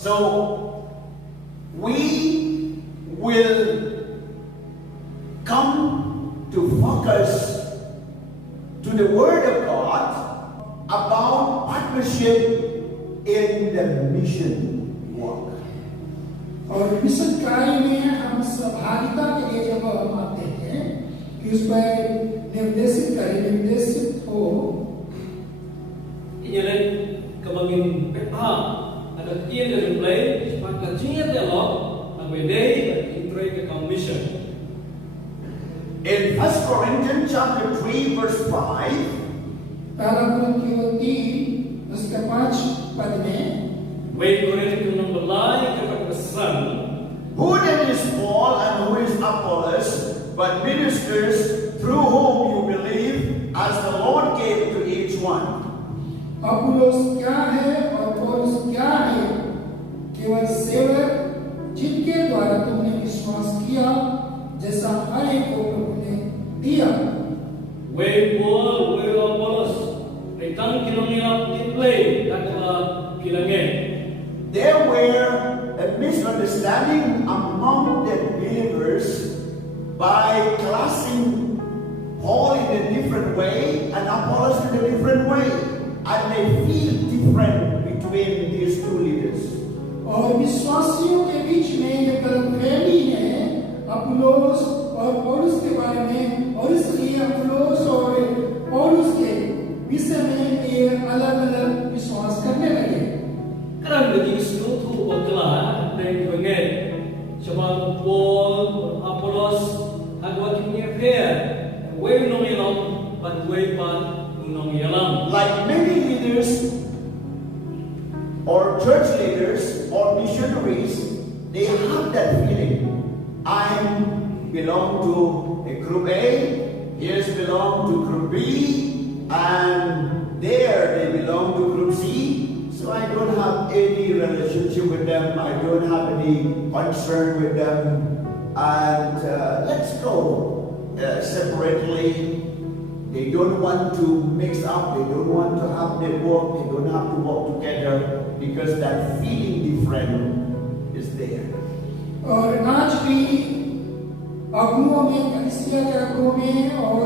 So we will come to focus to the Word of God about partnership in the mission work. और mission कार्य में हम सहभागिता के लिए जब हम आते हैं कि उस पर निर्देशित हो Như đây, các bạn nhìn cách họ ada tiên dari mulai sepakat jingat dialog sampai day intro ke commission. In 1 Corinthians chapter 3 verse 5, पहला कुरिन्थियों 3 उसका 5 पद में Way Korintus nomor lain kepada pesan. who then is Paul and who is Apollos, but ministers through whom you believe, as the Lord gave to each one. Apollos क्या है और पौलुस क्या है? केवल सेवक जिनके द्वारा तुमने विश्वास किया, जैसा हर एक को प्रभु ने दिया. Way Paul, way Apollos, retang kilomira play kata kilangin. There were a misunderstanding among the believers by classing Paul in a different way and Apollos in a different way. And they feel different between these two leaders. और विश्वासियों के बीच में ये गलतफहमी है Apollos और पौलुस के बारे में, और इसलिए अपुल्लोस और पौलुस के विषय में ये अलग-अलग विश्वास करने लगे. Kerana bagi seluruh penggelar dan pengen sebab Paul, Apollos, agak kimia fair, way nong yalam, but way pan nong yalam. Like many leaders or church leaders or missionaries, they have that feeling. I belong to a group A, here's belong to group B, and there they belong to group C. So I don't have any relationship with them. I don't have any concern with them. And let's go separately. They don't want to mix up. They don't want to have network. They don't have to work together because that feeling different is there. और आज भी अगुओं में, कलीसिया के अगुओं में और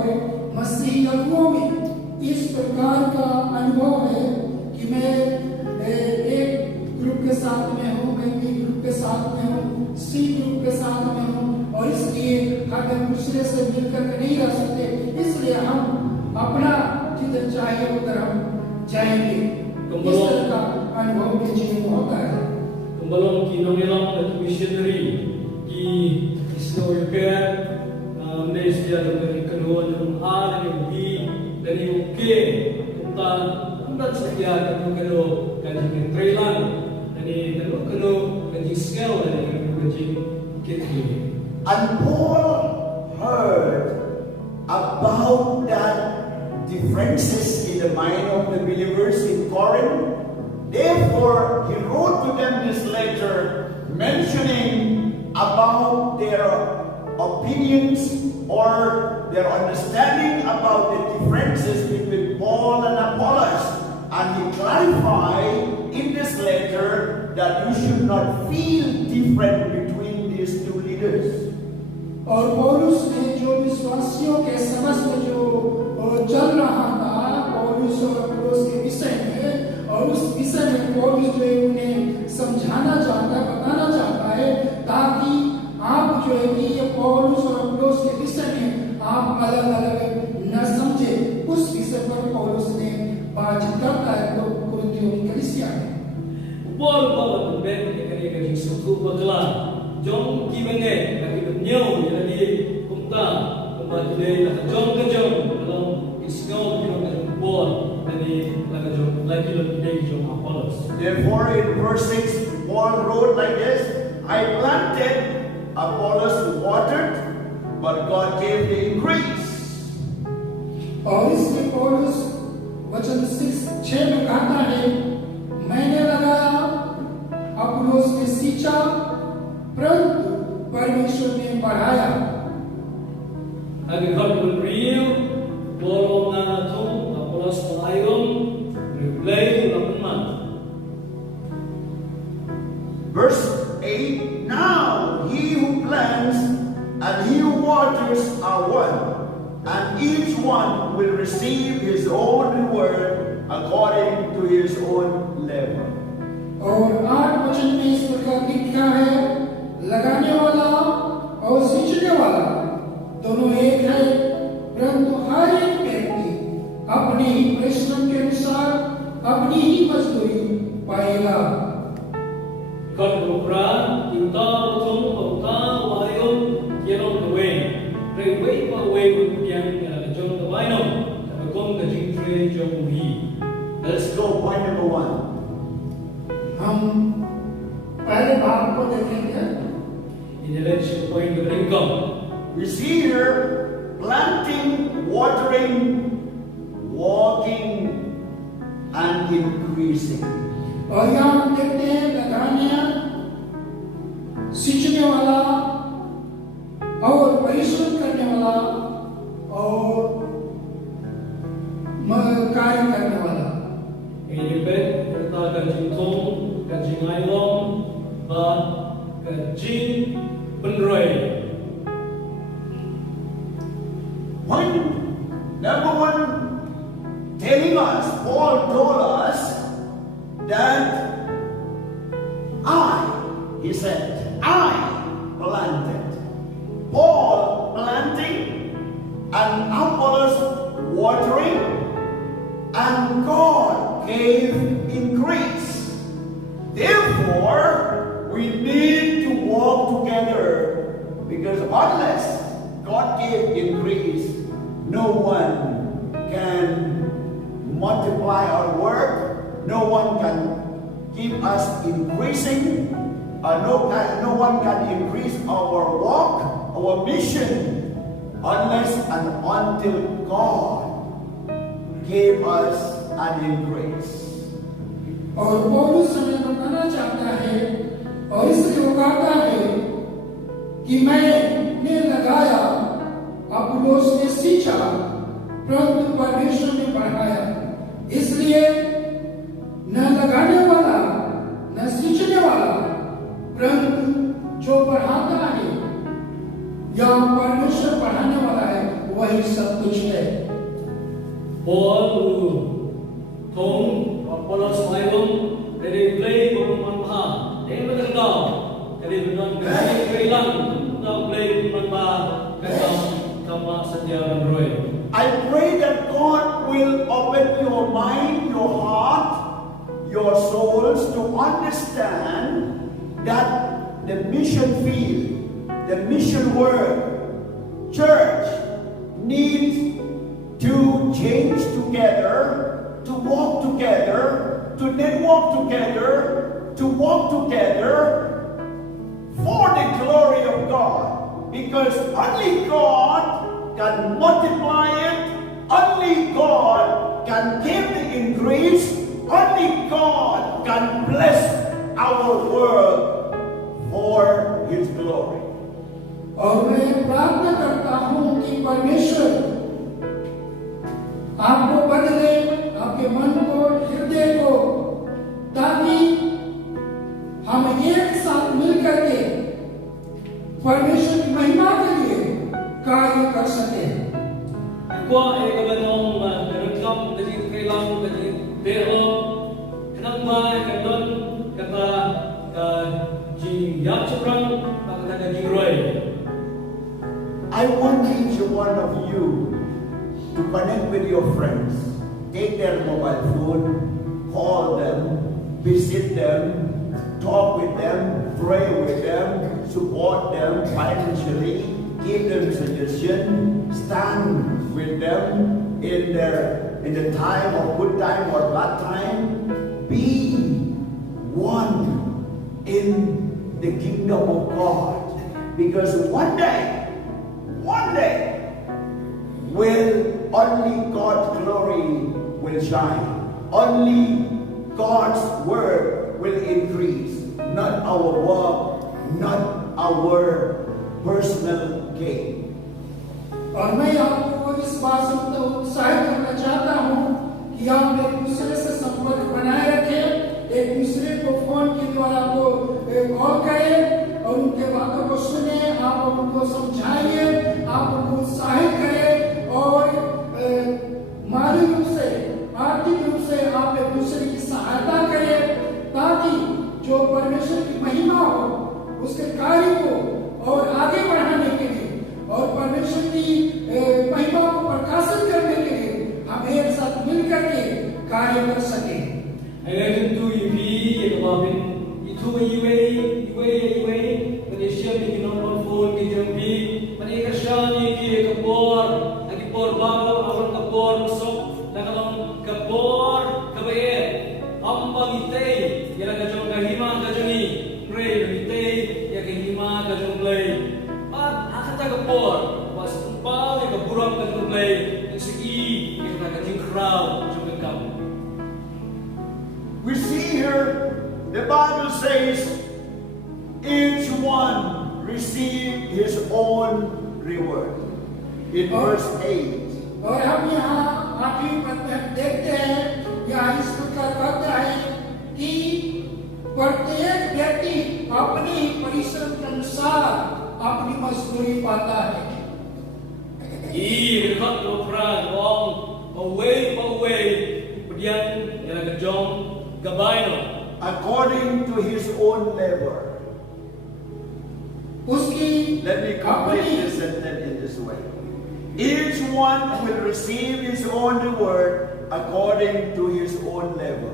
मसीही अगुओं में इस प्रकार का अनुभव है कि मैं एक ग्रुप के साथ में हूँ, मैं बी ग्रुप के साथ में हूँ, सी ग्रुप के साथ में हूँ, और इसलिए हम एक दूसरे से मिलकर नहीं रह सकते. इसलिए हम अपना जिधर चाहिए उधर हम जाएंगे. इस तरह का अनुभव के जीवन में होता है. Kembali kita ngelam dari missionary di Israel, Malaysia dari kedua dan A dan B dari UK tentang setia dan kedua kaji Thailand dari kedua kaji scale dari kaji Kenya. And Paul heard about that differences in the mind of the believers in Corinth. Therefore, he wrote to them this letter mentioning about their opinions or their understanding about the differences between Paul and Apollos. And he clarified in this letter that you should not feel different between these two leaders. और पौलुस ने जो विश्वासियों के समझ में जो चल रहा था पौलुस और अपोलोस के विषय में, और उस विषय में पौलुस जो है उन्हें समझाना चाहता है, बताना चाहता है, ताकि आप जो है कि ये पौलुस और अपोलोस के विषय में आप अलग-अलग न समझे. उस विषय पर पौलुस ने बातचीत करता है तो कुरिन्थियों की कलीसिया में. Paul bawa ben dari kaji suku penggelar. Jom kibene kaki benyau jadi kumta kumpa jadi jom dalam iskau kita kaji Paul jadi lagi lebih jom Apollos. Therefore, in verse 6, Paul wrote like this: I planted, Apollos watered, but God gave the increase. और इसमें पौलुस वचन 6 में कहता है, मैंने लगाया, Apollos ने सींचा, परंतु परमेश्वर ने बढ़ाया. Agar God beriu, Paul mengatur, Apollos melayung, replay, lakukan. one, and each one will receive his own reward according to his own level. और 8 वचन में इस प्रकार लिखा है, लगाने वाला और सींचने वाला दोनों एक है, परंतु हर एक व्यक्ति अपने ही परिश्रम के अनुसार अपनी ही मजदूरी पाएगा. Con một ra chịu to xuống một to vài ông kia nông tàu về rồi mấy qua về cũng yang trong tàu vài nông và con cái chính trị trong vì. Let's go point number 1. हम पहले भाग को देखेंगे. In the next point of income, We see here planting, watering, walking, and increasing. और यहाँ हम देखते हैं लगाने, सींचने वाला और परिश्रम करने वाला और कार्य करने वाला. ini bet kita kajing tong, kajing ailong, và kajing penroi. Point number 1, telling us, Paul told us that he said, I planted. Paul planting, and Apollos watering, and God gave increase. Therefore, we need to walk together, because unless God gave increase, no one can multiply our work, no one can keep us increasing, no one can increase our walk, our mission, unless and until God gave us an increase. और पौलुस हमें बताना चाहता है और इसलिए वो कहता है कि मैंने लगाया, अपुल्लोस ने सींचा, परंतु परमेश्वर ने बढ़ाया. इसलिए न लगाने वाला न सींचने वाला, परंतु जो बढ़ाता है या परमेश्वर बढ़ाने वाला है, वही सब कुछ है. Paul thong Apollos ailong, jadi play bermanfaat. Dia berkata, jadi benar kali kailang kita play bermanfaat kata sama saja beroi. I pray that God will open your mind, your heart, your souls to understand that the mission field, the mission work, church needs to change together, to walk together, to network together, to walk together for the glory of God. Because only God can multiply it, only God can give the increase, only God can bless our world for His glory. और मैं प्रार्थना करता हूं कि परमेश्वर आपको बदले, आपके मन को, हृदय को, ताकि हम एक साथ मिलकर के परमेश्वर की महिमा के लिए कार्य कर सके. Qua ekabanong kerekam dari kelam dari dero kenapa kadon kata jing yak seberang kata jing roy. I want each one of you to connect with your friends. Take their mobile phone, call them, visit them, talk with them, pray with them, support them financially, give them suggestion, stand with them in the time of good time or bad time. Be one in the kingdom of God, because one day will only God's glory will shine. Only God's word will increase, not our work, not our personal gain. और मैं आपको इस बात से उत्साहित करना चाहता हूं कि आप एक दूसरे से संपर्क बनाए रखें, एक दूसरे को फोन के द्वारा को कॉल करें और उनके बातों को सुने, आप उनको समझाइए, आप उनको उत्साहित Ngayon tu ibi ya kababin itu iwe Malaysia ni nomor phone ke jambi mani kasyani ki kabor lagi por bago awal kabor masuk dalam kabor kabaye ambang itay ya kajong kahima kajoni pray itay ya kahima kajong play at akata kabor was umpaw ya kaburam kajong play segi ya kajong crowd jong kam. We see here, the Bible says, each one receive his own reward. In verse 8. और हम यहाँ आखिरी पद में देखते हैं यहाँ इस प्रकार कहता है कि प्रत्येक व्यक्ति अपनी परिश्रम के अनुसार अपनी मजदूरी पाता है. Dekat lokran wong away kemudian yang kejong gabaino According to his own labor. उसकी Let me complete this sentence in this way. Each one will receive his own reward according to his own labor.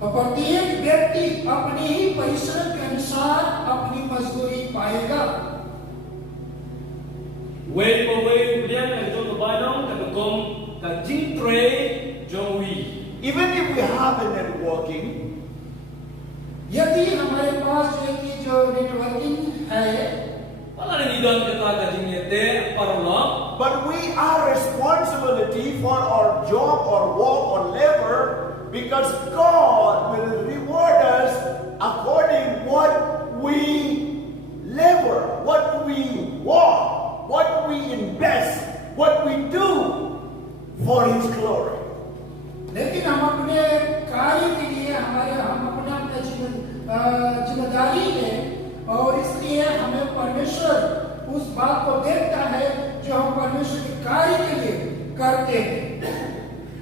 प्रत्येक व्यक्ति अपने ही परिश्रम के अनुसार अपनी मजदूरी पाएगा. way kemudian yang kejong gabaino kagom kajing tray jongwi. Even if we have a networking, यदि हमारे पास जो नेटवर्किंग है, Wala nang idon kata kajing yete parolong. but we are responsibility for our job or work or labor because God will reward us according what we labor, what we work, what we invest, what we do for His glory. लेकिन हम अपने कार्य के लिए हम अपना जिम्मेदारी है और इसलिए हमें परमेश्वर उस बात को देखता है जो हम परमेश्वर के कार्य के लिए करते हैं.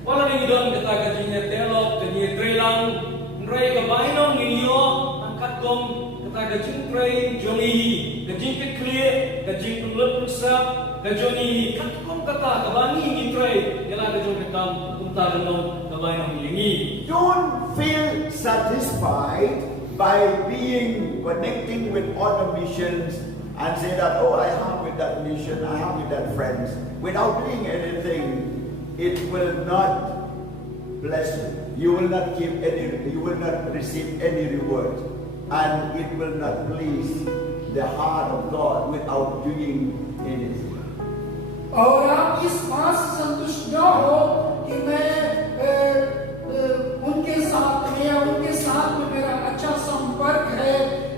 Wala nang idon kata kajing yete lok kajing trelang nray kabaino ninyo angkat kom kata kajing tray joni kajing keklie kajing pulut pusap kajoni kat kom kata kabani ni tray yala kajong ketam unta ganong kabaino hilingi. Don't feel satisfied by being connecting with other missions and say that, oh, I have with that mission, I have with that friends. Without doing anything, it will not bless you. You will not give any, you will not receive any reward. And it will not please the heart of God without doing anything. और आप इस बात से संतुष्ट न हो कि मैं उनके साथ में मेरा अच्छा संपर्क है,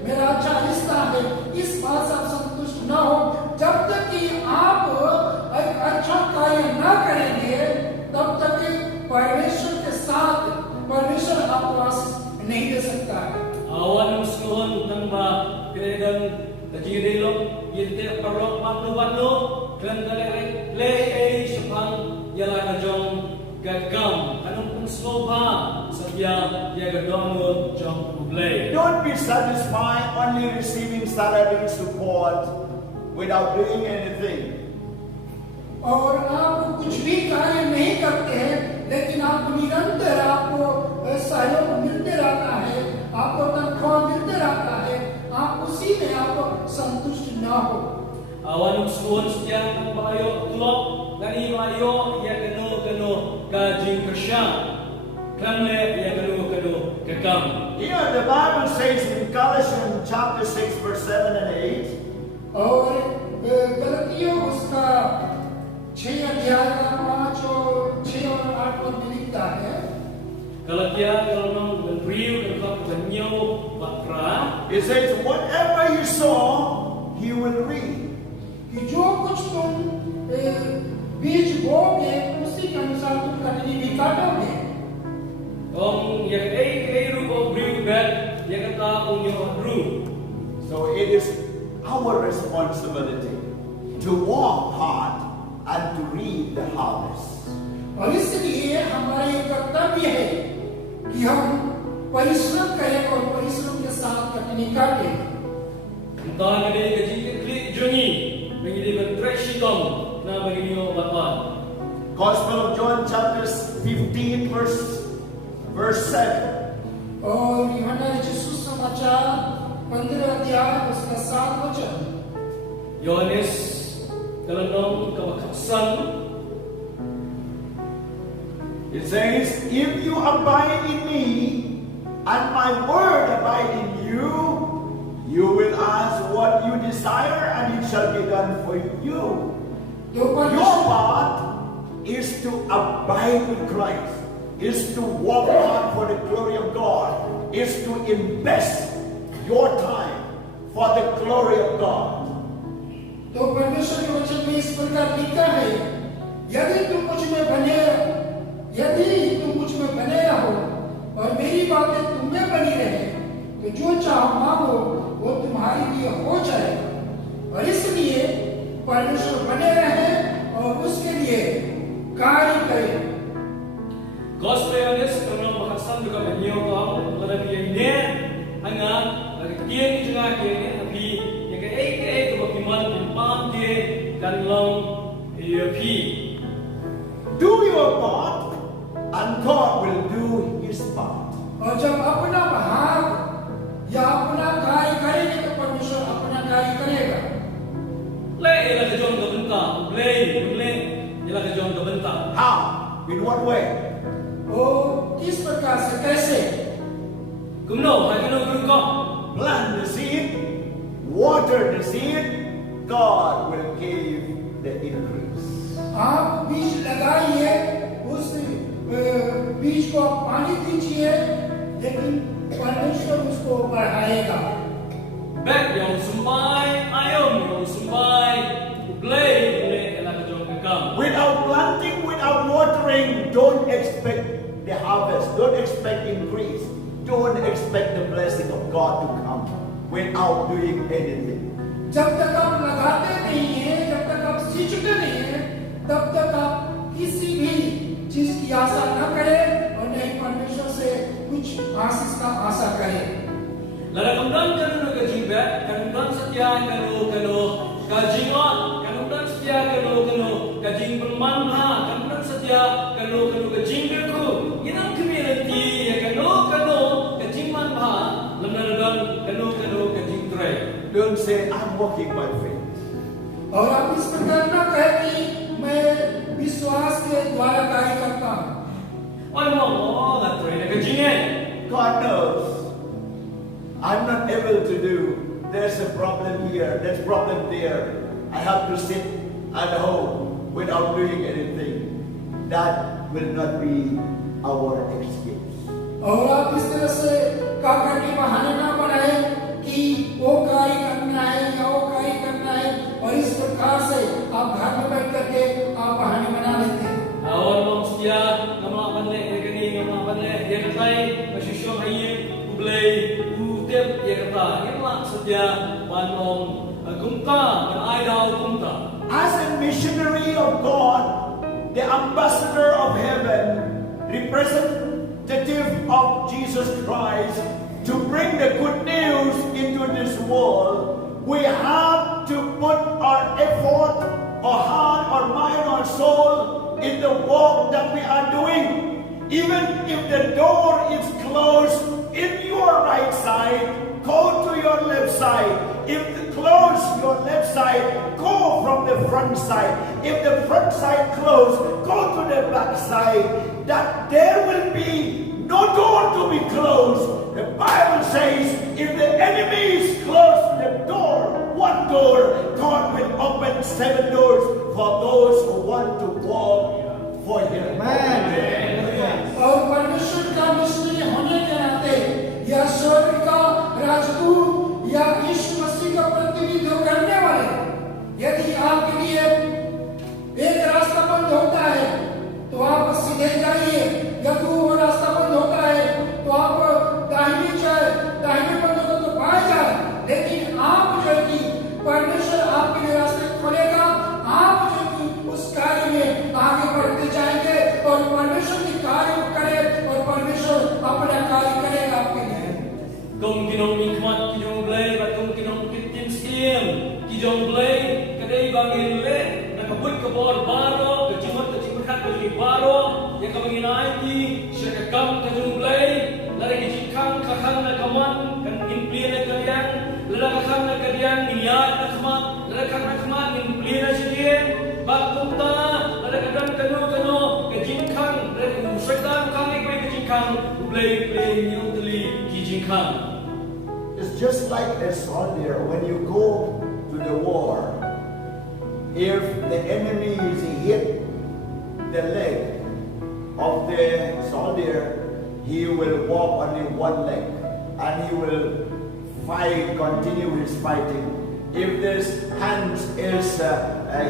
मेरा अच्छा रिश्ता है. इस बात से आप संतुष्ट न हो जब तक कि आप एक अच्छा कार्य न करेंगे, तब तक परमेश्वर के साथ परमेश्वर आपको आशीष नहीं दे सकता है. Awan musuhon tanpa keredan kajidilok yente perlok panu dan galek le sepang yala kajong gagam kanong punsloba sabya ya gadong jong ublay. Don't be satisfied only receiving salary support without doing anything. और आप कुछ भी कार्य नहीं करते हैं, लेकिन आपको निरंतर आपको सहयोग मिलते रहता है, आपको तनख्वाह मिलते रहता है, आप उसी में आप संतुष्ट न हो. Awan musuhon sekian pembayo tulok dari mayo ya keno kajing kerja klamle ya keno kekam. Here the Bible says in Galatians chapter 6 verse 7 and 8. और गलतियों उसका 6 अध्याय का 5 और 6 और 8 पद में लिखता है. Galatia kalau nang beriu tentang penyo bakra. It says, whatever you sow, he will reap. कि जो कुछ तुम बीज बोओगे उसी के अनुसार तुम कटनी भी काटोगे. Om yang ru o beriu bet yang kata unyo ru. So it is our responsibility to work hard and to reap the harvest. और इसलिए हमारा ये कर्तव्य है कि हम परिश्रम करें और परिश्रम के साथ कटनी काटें. Entah ada gaji klik joni bagi dia bertraksi tom na bagi dia bapa. Gospel of John chapter 15 verse verse 7. और यूहन्ना रचित सुसमाचार 15 अध्याय उसका 7 वचन. Yohanes dalam nom kawakaksan. It says, if you abide in me, and my word abide in you, you will ask what you desire, and it shall be done for you. Your part is to abide with Christ, is to walk hard for the glory of God, is to invest your time for the glory of God. तो परमेश्वर के वचन में इस प्रकार लिखा है, यदि तुम मुझ में बने रहो और मेरी बातें तुम में बनी रहे, तो जो चाहो मांगो वो तुम्हारे लिए हो जाएगा. और इसलिए परमेश्वर बने रहे और उसके लिए कार्य करें. Gospel Yohanes dalam nom kawakaksan juga menyo kau dalam ini hanya dia ni juga kini tapi yang ke bagaimana memang dia dalam pi. Do your part, and God will do His part. और जब अपना भाग या अपना कार्य करेंगे तो परमेश्वर अपना कार्य करेगा. Le ialah kejong kebentar, le ialah kejong kebentar. How? In what way? वो किस प्रकार से, कैसे? Kumno, hai kumno kau. Plant the seed, water the seed, God will give the increase. आप बीज लगाइए, उस बीज को आप पानी दीजिए, लेकिन परमेश्वर उसको बढ़ाएगा. Back yang sumbai, ayam yang sumbai, le ialah kejong kekam. Without planting, without watering, don't expect the harvest. Don't expect increase. Don't expect the blessing of God to come without doing anything. जब तक आप लगाते नहीं हैं, जब तक आप सींचते नहीं हैं, तब तक आप किसी भी चीज की आशा न करें और नहीं परमेश्वर से कुछ आशीष का आशा करें. Kadang-kadang kalau kajing bet, kadang-kadang setia kalau kajingon, kadang-kadang setia kalau kajing bermanha, kadang-kadang setia kalau kajing berku. Inang community ya kalau kajing manha, lembaran kalau kajing tray. Don't say, I'm walking by faith. और आप इस प्रकार न कहें कि मैं विश्वास के द्वारा कार्य करता हूँ. Orang mau nak tray nak kajingan. God knows. I'm not able to do. There's a problem here. There's a problem there. I have to sit at home without doing anything. That will not be our excuse. और आप इस तरह से काकर के बहाने ना बनाए कि वो कार्य करना है या वो कार्य करना है, और इस प्रकार से आप घर में बैठ करके आप बहाने बना लेते हैं. Orang mau setia, nama balik kini, nama balik dia katai, masyarakat ayat, ublay, utip dia kata, ialah setia wanong kumta, yang idol kumta. As a missionary of God, the ambassador of heaven, representative of Jesus Christ, to bring the good news into this world, we have to put our effort, our heart, our mind, our soul in the work that we are doing. Even if the door is closed in your right side, go to your left side. If the close your left side, go from the front side. If the front side closed, go to the back side. That there will be no door to be closed. The Bible says, if the enemy is close the door, one door, God will open 7 doors for those who want to walk for Him. और परमेश्वर का missionary होने के नाते या स्वर्ग का राजदूत या यीशु मसीह का प्रतिनिधित्व करने वाले, यदि आपके लिए एक रास्ता बंद होता है तो आप सीधे जाइए, यदि वो रास्ता बंद होता है तो आप दाहिने बंद होता तो बाएं जाए. लेकिन आप जो है कि परमेश्वर आपके लिए रास्ते खोलेगा, आप जो कि उस कार्य में आगे बढ़ते जाएंगे और परमेश्वर की कार्य करे और परमेश्वर अपना कार्य करेगा आपके लिए. Kung kinong ikmat, kinong blay, batong kinong kitin skiem, kijong blay, kadai bangin le, nakabut kabor baro, kajimot hat kajimot baro, yang kabangin aiti, siya kakam kajong blay. lalakakang nagaman, kan implian na kalian, lalakakang nagkadian, iniyan na kamat, lalakakang nakamat, implian na siya, bakpunta, lalakakang kano, kajingkang, lalakakang kami ko kajingkang, play niyo tali kajingkang. It's just like a soldier when you go to the war. If the enemy is hit the leg of the soldier, he will walk only one leg and he will continue his fighting. If this hand is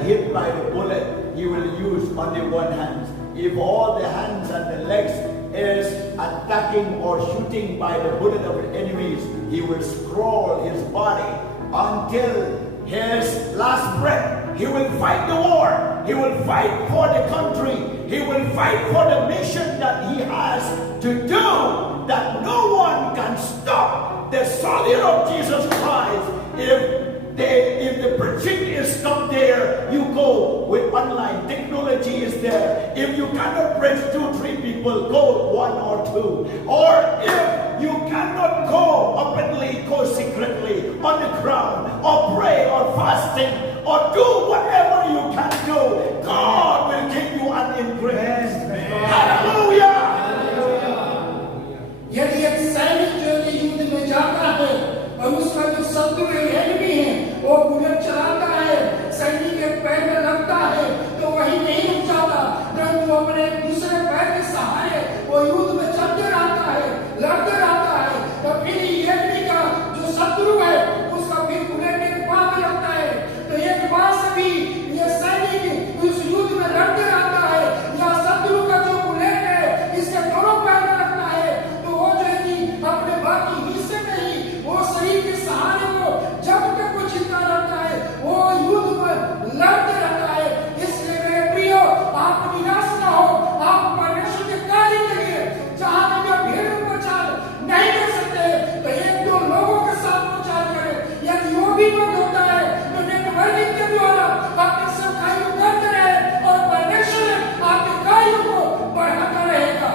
hit by the bullet, he will use only one hand. If all the hands and the legs is attacking or shooting by the bullet of the enemies, he will scroll his body until his last breath. He will fight the war. He will fight for the country. He will fight for the mission that he has to do, that no one can stop the soldier of Jesus Christ. If the preaching is not there, you go with online. Technology is there. If you cannot preach 2-3 people, go 1 or 2. Or if you cannot go openly, go secretly on the ground, or pray, or fasting, or do whatever you can do. God will give you an increase. Hallelujah! यदि एक सैनिक जो युद्ध में जाता है और उसका जो शत्रु एनिमी है वो बुलेट चलाता है, सैनिक के पैर में लगता है, तो वही नहीं रुक जाता, परंतु अपने दूसरे पैर के सहारे वो युद्ध में चलते रहता है, लड़ते रहता है। तो फिर एनिमी का जो शत्रु है उसका फिर बुलेट के पास में लगता है। तो एक बार से भी ये सैनिक उस युद्ध में लड़ते रहता है, या शत्रु का जो बुलेट है इसके दोनों पैर में लगता है, तो वो जो है कि अपने बाकी हिस्से में ही वो शरीर के सहारे को जब तक वो चिंता रहता है वो युद्ध में लड़ते रहता है। इसलिए मेरे प्रियो, आप निराश ना हो, आप परमेश्वर के कार्य करिए। जहां तक आप भीड़ में प्रचार नहीं कर सकते तो 1-2 लोगों के साथ प्रचार करें। यदि वो भी बंद होता है तो नेटवर्किंग के द्वारा अपने सब कार्य को करते रहे और परमेश्वर आपके कार्यों को बढ़ाता रहेगा।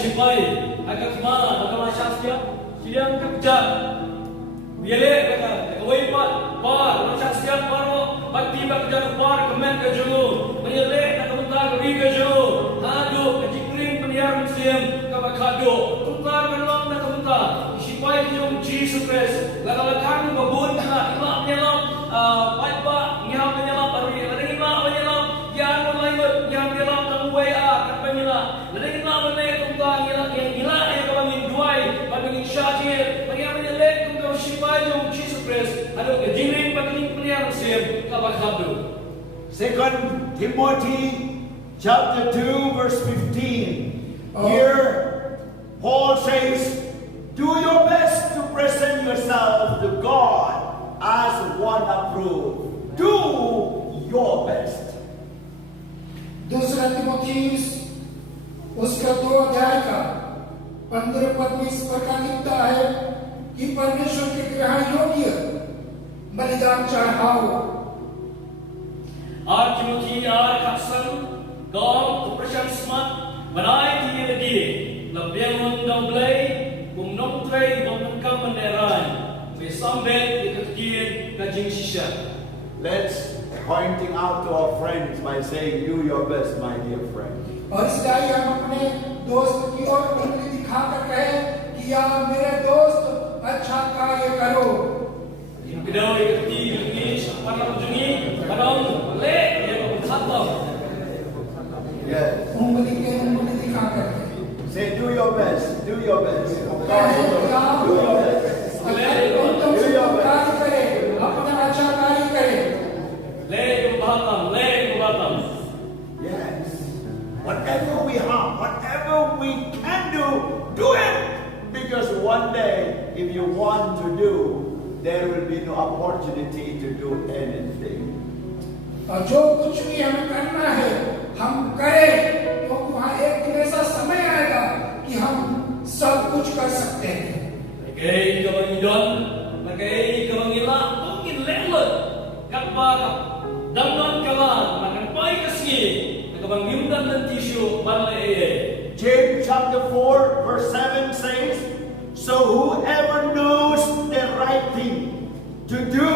Sipay, agak mana, bagaimana syasya, sidang kerja, bilik kata, kawai par, syasya paro, bakti bakja par, kemen keju, bilik kata bentar kiri keju, hadu kejikring penyiar musim, kabakado, tukar kenong kata bentar, sipay kejung Jesus Christ, lakalakang babun kena, imak menyelam, baik nyam menyelam, baru ada imak menyelam, yang lain yang menyelam kamu WA, kan penyelam, ada imak menyelam yang gila yang kami duai, kami syajir, bagi yang menyelek untuk sifai yang Jesus Christ, ada kejirin bagi penyiar musim, kabakado. 2 Timothy chapter 2 verse 15. Here Paul says, do your best to present yourself to God as one approved. Do your best. 2 Timotheus उसका 2 अध्याय का 15 पद में इस प्रकार लिखता है कि परमेश्वर के ग्रहण योग्य बलिदान चढ़ाओ। Timotheus kaksan kau kepercayaan semat benai dia lagi lebih mendomblai bumnom tray bumnam menerai besambel dikekian kajing shisha. Let's pointing out to our friends by saying, do your best, my dear friend. और इसलिए हम अपने दोस्त की ओर उंगली दिखाकर कहे कि यार मेरे दोस्त अच्छा कार्य करो। Kedua ini pada ujungnya kadang lek yang khatam. Yes. उंगली दिखाकर Say, do your best. Do your best. Do your best. do your best. अपना अच्छा कार्य करें। Lek batam. Yes. Whatever we have, whatever we can do it. Because one day, if you want to do, there will be no opportunity to do anything. और जो कुछ भी हमें करना है, हम करें, तो वहाँ एक दिन ऐसा समय आएगा कि हम सब कुछ कर सकते हैं। Lagi kebangidon, lagi kebangila, mungkin lelet, kapal, damnan kawan, makan pai kasih, kebangimdan dan tisu balai. James chapter 4 verse 7 says, so whoever knows the right thing to do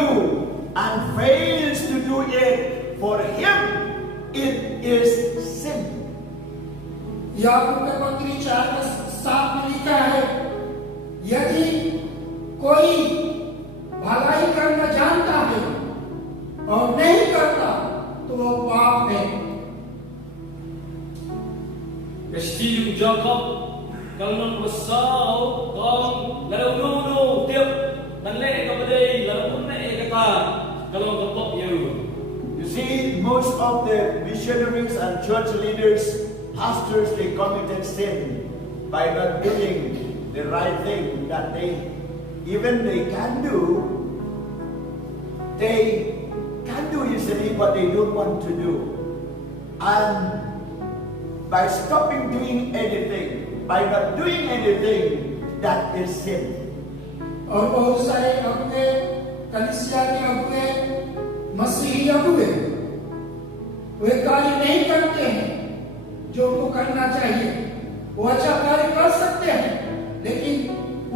and fails to do it, for him it is sin. याकूब के पत्री 4:7 में लिखा है, यदि कोई भलाई करना जानता है और नहीं करता तो वो पाप है. Kestiyu Jacob kalon besau kong lalu nu tiap dan le kepada lalu pun kata kalau ketok you. You see, most of the missionaries and church leaders, pastors, they committed sin by not doing the right thing that they can do. They can do easily, but they don't want to do. And by stopping doing anything, by not doing anything, that is sin. और बहुत सारे अगुए, कलीसिया के अगुए, मसीही अगुए, वे कार्य नहीं करते हैं जो उनको करना चाहिए. वो अच्छा कार्य कर सकते हैं, लेकिन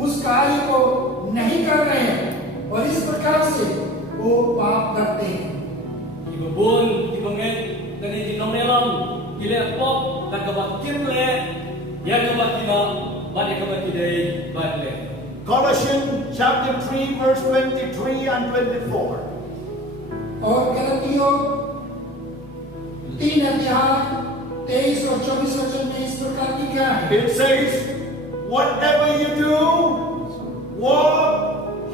उस कार्य को नहीं कर रहे हैं, और इस प्रकार से वो पाप करते हैं. Ibu bun, ibu ngen, dan ini nomelam, gila pop, dan kebakin le, yang kebakin balik kebakin dari balik. Colossians chapter 3 verse 23 and 24. और गलतियों 3 अध्याय 23 और 24 वचन में इस प्रकार की क्या है? It says, whatever you do, walk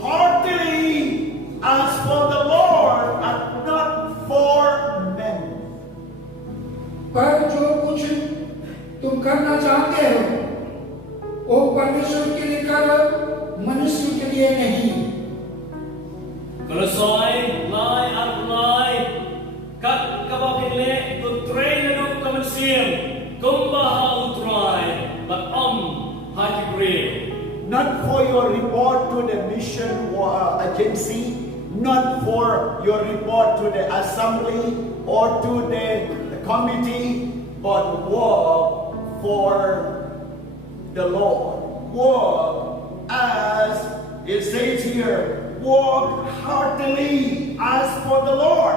heartily as for the Lord and not for men. पर जो कुछ तुम करना चाहते हो, वो परमेश्वर के लिए करो, मनुष्य के लिए नहीं. Kalau soal lai arlai, kat kebakin le, tu train lu kemensiam, kumbah utrai, but hati brave. Not for your report to the mission agency, not for your report to the assembly or to the committee, but work for the Lord. Work as it says here, walk heartily as for the Lord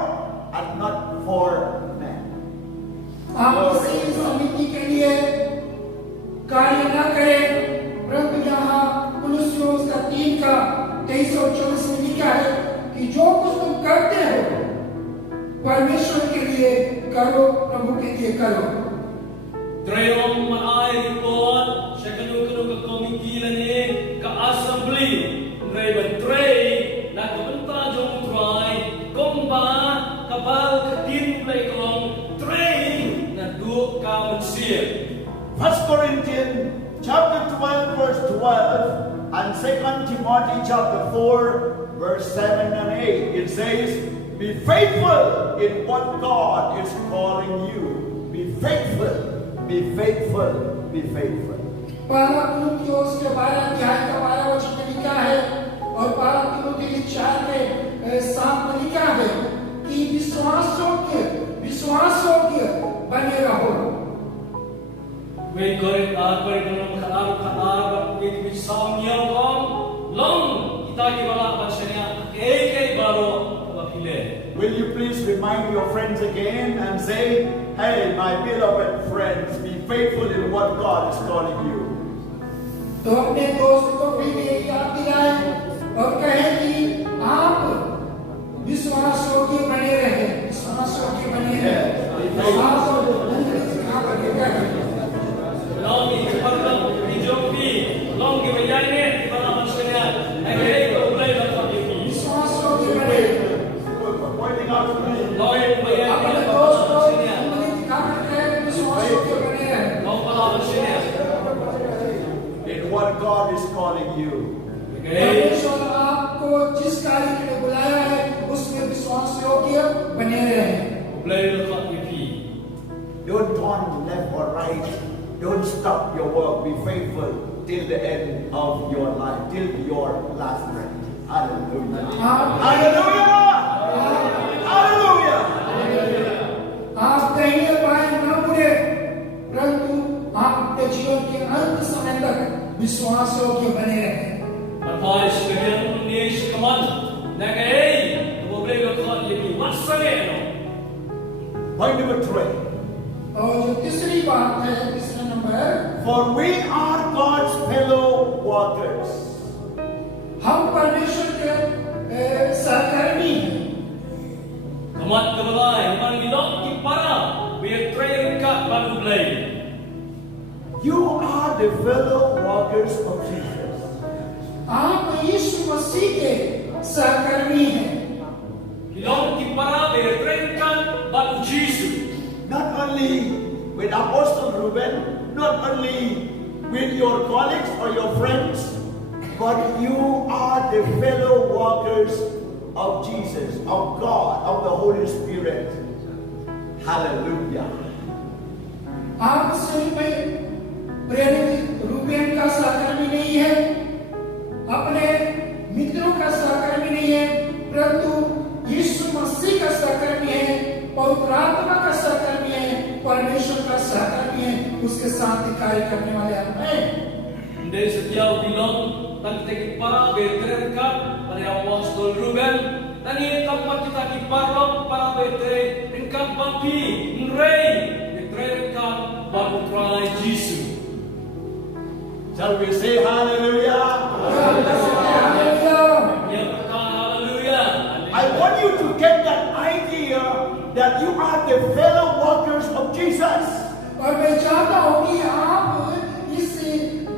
and not for men. आप किसी समिति के लिए कार्य न करें, परंतु यहाँ कुलुस्सियों उसका 3 का 23 और 24 में लिखा है कि जो कुछ तुम करते हो परमेश्वर के लिए करो, प्रभु के लिए करो. Trayong manay report, siya kanu-kanu ka komiti lani, ka assembly, Ray Bantray, nakabanta jong try, komba, kabal katin play kong, tray, na do ka mansir. 1 Corinthians chapter 12 verse 12 and 2 Timothy chapter 4 verse 7 and 8. It says, be faithful in what God is calling you. Be faithful. Be faithful, be faithful. 12 कुलुस्सियों के 12 अध्याय का 12 वचन में लिखा है, और 12 कुलुस्सियों 4 के 7 में लिखा है कि विश्वास योग्य बने रहो. When korek kanu khadar it with some young long kita ki bala bansanya ek baro bakile. Will you please remind your friends again and say, hey, my beloved friends, be faithful in what God is calling you. तो अपने दोस्त को भी याद दिलाएं और कहें कि आप विश्वास योग्य बने रहे, विश्वास योग्य बने रहे. Long ni kepada dijoki, long ki bayane bala bansanya ek ko ulai la ki. विश्वास योग्य बने. Pointing out to me. Long bayane अपने दोस्त को दिखा कर विश्वास योग्य बने रहे. long bala bansanya. In what God is calling you. परमेश्वर आपको जिस कार्य के लिए बुलाया है उसमें विश्वास योग्य बने रहे. Ulai la ki. Don't turn left or right. Don't stop your work. Be faithful till the end of your life, till your last breath. Hallelujah. Hallelujah. Hallelujah. आप कहीं बाएं न मुड़े, परंतु आप अंत समय तक विश्वास योग्य बने रहे। Matay sekalian ni sekaman. Nagai, boleh lokal lebih wasane no. Point number 3. और जो तीसरी बात है, तीसरा number, For we are God's fellow workers. हम परमेश्वर के सहकर्मी हैं। Kamat kebalai, man gilok ki para, biar train kat baru belai. You are the fellow workers of Jesus. आप यीशु मसीह के सहकर्मी हैं। Gilok ki para, biar train kat baru Jesus. Not only with Apostle Reuben, not only with your colleagues or your friends, but you are the fellow workers of Jesus, of God, of the Holy Spirit. Hallelujah. आप सिर्फ प्रेरित Reuben का सहकर्मी नहीं है, अपने मित्रों का सहकर्मी नहीं है, परंतु यीशु मसीह का सहकर्मी है, पवित्र आत्मा का सहकर्मी है, परमेश्वर का सहकर्मी है, उसके साथ कार्य करने वाले हम हैं। Dari setiap bilang tentang para veteran pada Apostol Ruben, tani tempat kita di para veteran kan bagi rei veteran baru try Jesus. Shall we say hallelujah? Ya hallelujah. I want you to get that idea that you are the fellow workers of Jesus. और मैं चाहता हूँ कि आप इस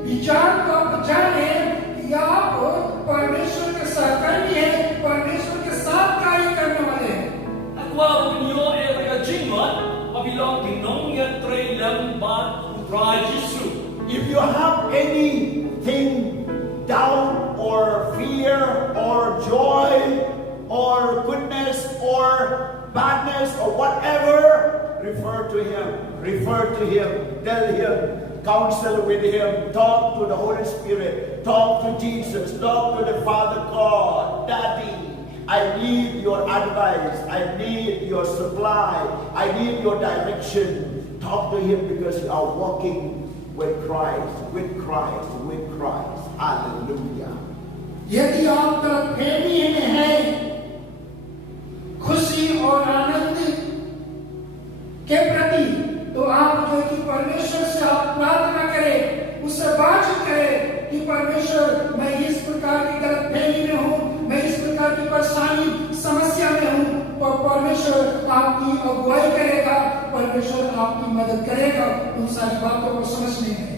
विचार को जाने कि आप परमेश्वर के सहकर्मी हैं, परमेश्वर के साथ कार्य करने वाले हैं। Aqua opinio era jimat, pabilang binong ya trailang baru try Jesus. If you have anything doubt or fear or joy or goodness or badness or whatever, refer to him, tell him, counsel with him, talk to the Holy Spirit, talk to Jesus, talk to the Father God. Daddy, I need your advice, I need your supply, I need your direction. Talk to him because you are walking with Christ. Hallelujah. यदि आप प्रेमी हैं, खुशी और आनंद के प्रति, तो आप जो कि परमेश्वर से आप प्रार्थना करें, उससे बातचीत करें कि परमेश्वर मैं इस प्रकार की गलतफहमी में हूँ, मैं इस प्रकार की परेशानी समस्या में हूँ, और परमेश्वर आपकी अगुवाई करेगा, परमेश्वर आपकी मदद करेगा उन सारी बातों को समझने में।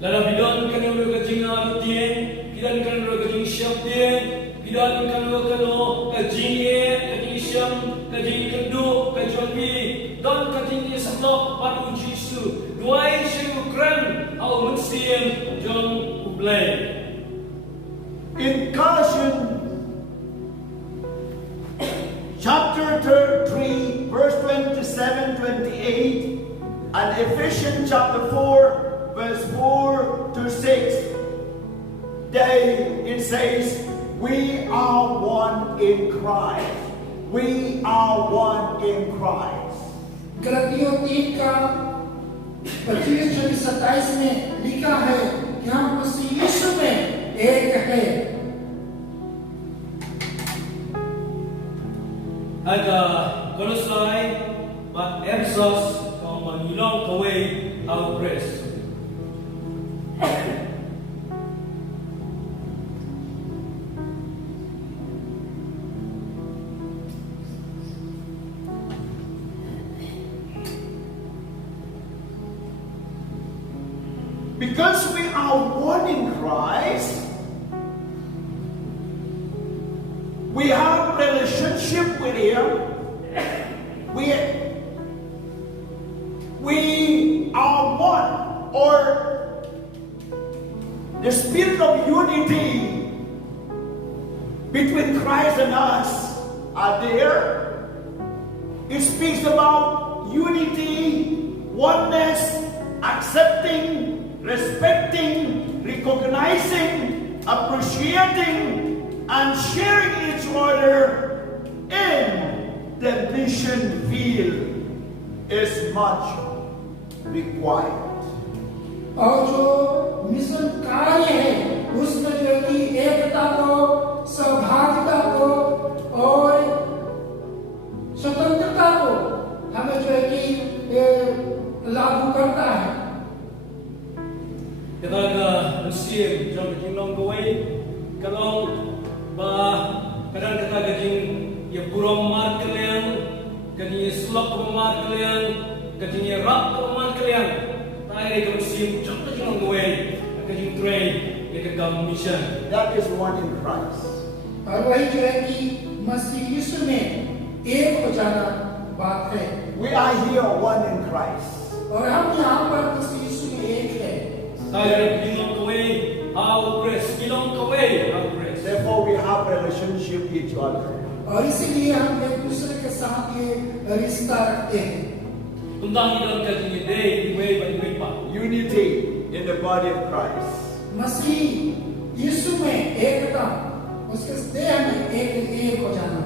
Lala bidan kan ulo kajing na tien, bidan kan ulo kajing siap tien, bidan kan ulo kano kajing kajing siam, kajing kendu, kajing pi, dan kajing sablo paru Jisu. Duai siu kran au mutsiem John ublay. In Colossians chapter 3, verse 27, 28, and Ephesians chapter 4, verse 4 to 6, it says, we are one in Christ. We are one in Christ. गलतियों 3 का 25-27 में लिखा है कि हम मसीह यीशु में एक है। Ada Kolosai but Efesos kau menilong kawai au grace. Because we are one in Christ, we have relationship with Him. We are one, or the spirit of unity between Christ and us are there. It speaks about unity, oneness, accepting, respecting, recognizing, appreciating, and sharing each other in the mission field is much required. और जो mission कार्य है उसमें जो है कि एकता को, सहभागिता को और स्वतंत्रता को हमें जो है कि लागू करता है। Kataga Mesir jom kinong kawai kalong ba kadang kataga jing ya buram mar kalian kani slok mar kalian kani rap mar kalian tai ke Mesir jom kinong kawai kani tray ya ke gam mission. That is one in Christ. और वही जो है कि मसीह यीशु में एक हो जाना बात है। We are here one in Christ. और हम यहाँ पर मसीह यीशु में एक है। Therefore, we have relationship with each other. और इसीलिए हम एक दूसरे के साथ ये रिश्ता रखते हैं। Unity in the body of Christ. मसीह यीशु में एकता, उसके देह में एक हो जाना।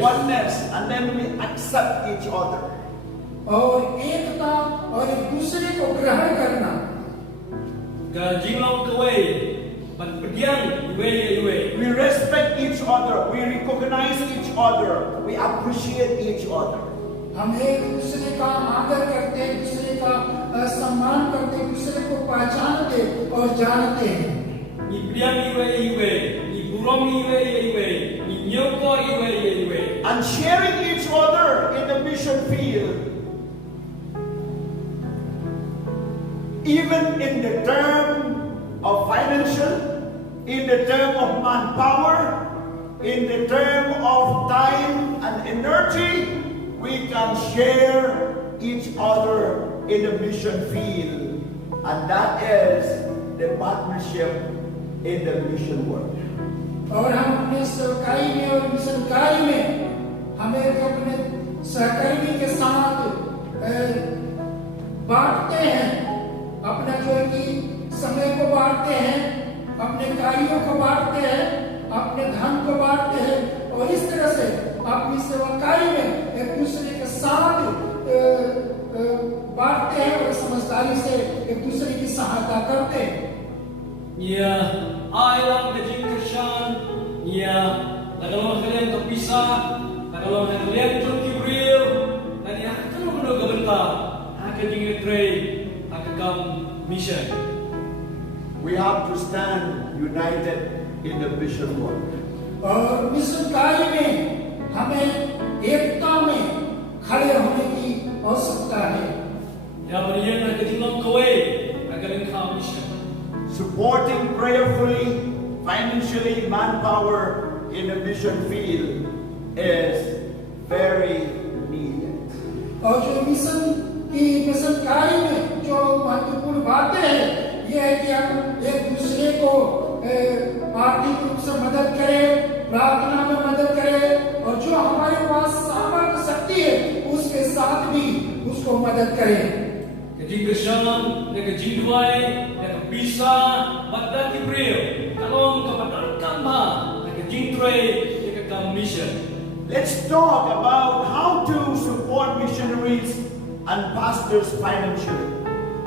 Oneness, and then we accept each other. और एकता और एक दूसरे को ग्रहण करना। We respect each other, we recognize each other, we appreciate each other. हम एक दूसरे का आदर करते हैं, दूसरे का सम्मान करते हैं, दूसरे को पहचानते और जानते हैं। And sharing each other in the mission field, even in the term of financial, in the term of manpower, in the term of time and energy, we can share each other in the mission field. And that is the partnership in the mission work. और हम अपने सहकारी में और mission कार्य में हमें अपने सहकर्मी के साथ बांटते हैं, अपना जो है कि समय को बांटते हैं, अपने कार्यों को बांटते हैं, अपने धन को बांटते हैं और इस तरह से अपनी सेवाकारी में एक दूसरे के साथ बांटते हैं और समझदारी से एक दूसरे की सहायता करते हैं। Kalau kalian terpisah, kalau kalian terkibril, dan yang akan menunggu bentar, akan dingin akan mission. We have to stand united in the mission work. और मिशन कार्य में हमें एकता में खड़े होने की आवश्यकता है। Yang berian akan tinggal kowe akan engkau mission. Supporting prayerfully, financially, manpower in the mission field is very needed. और जो मिशन कार्य में जो महत्वपूर्ण बातें हैं, ये है कि हम एक दूसरे को आर्थिक रूप से मदद करें, प्रार्थना में मदद करें और जो हमारे पास सामर्थ्य शक्ति है उसके साथ भी उसको मदद करें। Kajing bersama, kajing duai, bisa, badan kibril, kalong kepada kamba, kajing tray, kajing mission. Let's talk about how to support missionaries and pastors financially.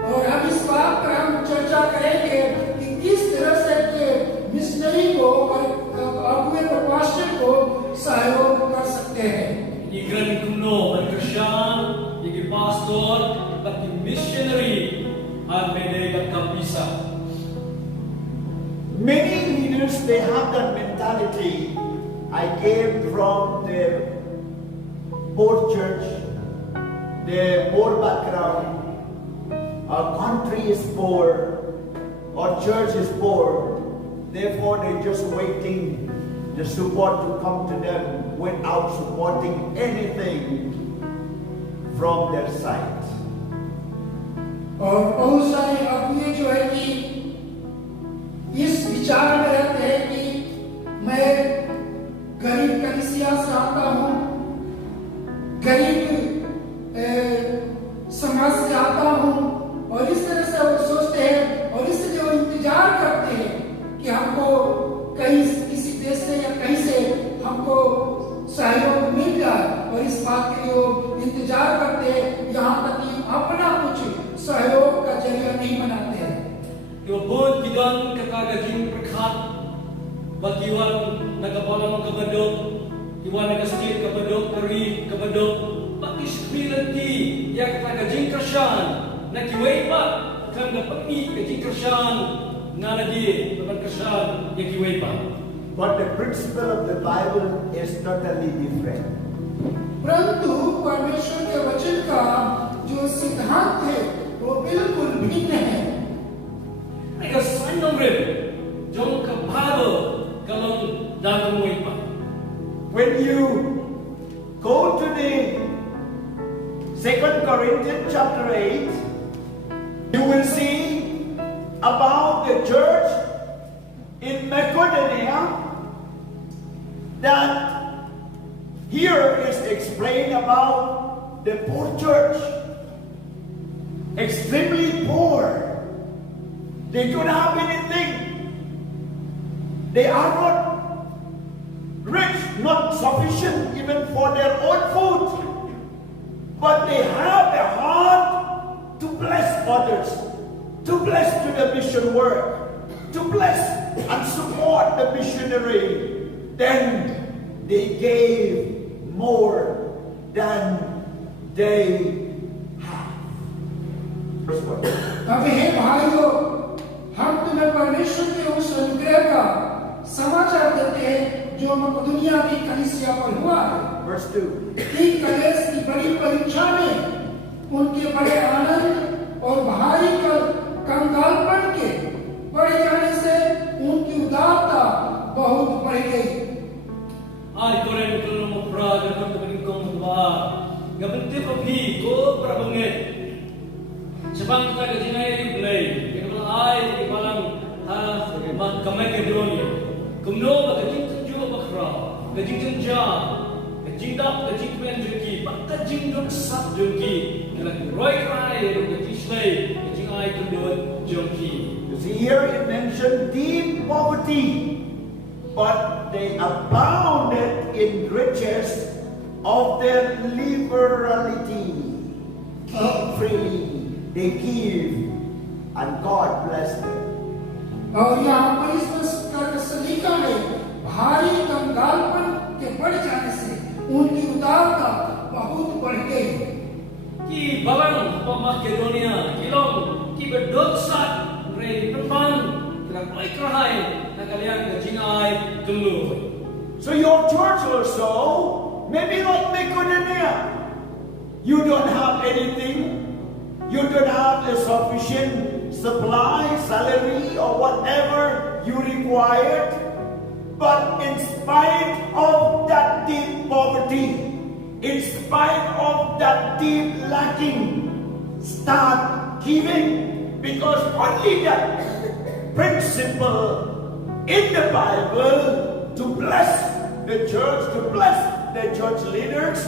और हम इस बात पर हम चर्चा करेंगे कि किस तरह से मिशनरी को और अगुवे को, पास्टर को सहयोग कर सकते हैं। Igran kuno berkerjaan, jadi pastor, tapi missionary, mereka tak bisa. Many leaders, they have that mentality. I came from the poor church, the poor background. Our country is poor, our church is poor. Therefore, they're just waiting the support to come to them without supporting anything from their side. और बहुत सारे अगुवे जो है कि इस विचार में रहते हैं कि मैं गरीब कलीसिया से आता हूँ, गरीब समाज से आता हूँ और इस तरह से वो सोचते हैं और इसलिए वो इंतजार करते हैं कि हमको कहीं किसी देश से या कहीं से हमको सहयोग मिल जाए और इस बात के लिए वो इंतजार करते हैं यहाँ तक कि अपना कुछ kaduan kakagaging perkat bagiwan nagabalang kabadok iwan nagasakit kabadok kari kabadok bagi sekbilanti yang kakagaging kasyan nakiway pa kan napagni kaging kasyan naladi naman kasyan yang kiway pa. But the principle of the Bible is totally different. परंतु परमेश्वर के वचन का जो सिद्धांत है वो बिल्कुल भिन्न है. Mereka sandang rin jong kabado kalong dagumoy pa. When you go to the 2 Corinthians chapter 8, you will see about the church in Macedonia that here is explained about the poor church. Extremely poor. They don't have anything. They are not rich, not sufficient even for their own food. But they have a heart to bless others, to bless to the mission work, to bless and support the missionary. Then they gave more than they have. Verse 1. अभी हे भाइयों, हम तुम्हें परमेश्वर के उस अनुग्रह का समाचार देते हैं जो मकदूनिया की कलीसिया पर हुआ है. Verse 2. कि कलेश की बड़ी परीक्षा में उनके बड़े आनंद और भारी कंगालपन के बढ़ जाने से उनकी उदारता बहुत बढ़ गई. Ay koren kono mo praga kono kong ba gabente papi ko prabangit sabang kita gajinay play kaya ay ibalang ha kamay Macedonia kumno bagajing tunjo bakra gajing tunja gajing dap gajing pen junki bakajing dok sap junki nila roy cry gajing slay gajing ay kundon junki. You see here it mentioned deep poverty, but they abounded in riches of their liberality. Give freely, they give, and God bless them. और यहाँ पर इस सलीका में भारी कंगालपन के बढ़ जाने से उनकी उदारता बहुत बढ़ गई. Ki balang pa Macedonia kilong ki berdoksa rei perpan kira koi krahay na kalian gajingay gelu. So your church also, maybe not Macedonia, you don't have anything, you don't have a sufficient supply, salary, or whatever you required, but in spite of that deep poverty, in spite of that deep lacking, start giving, because only that principle in the Bible to bless the church, to bless the church leaders,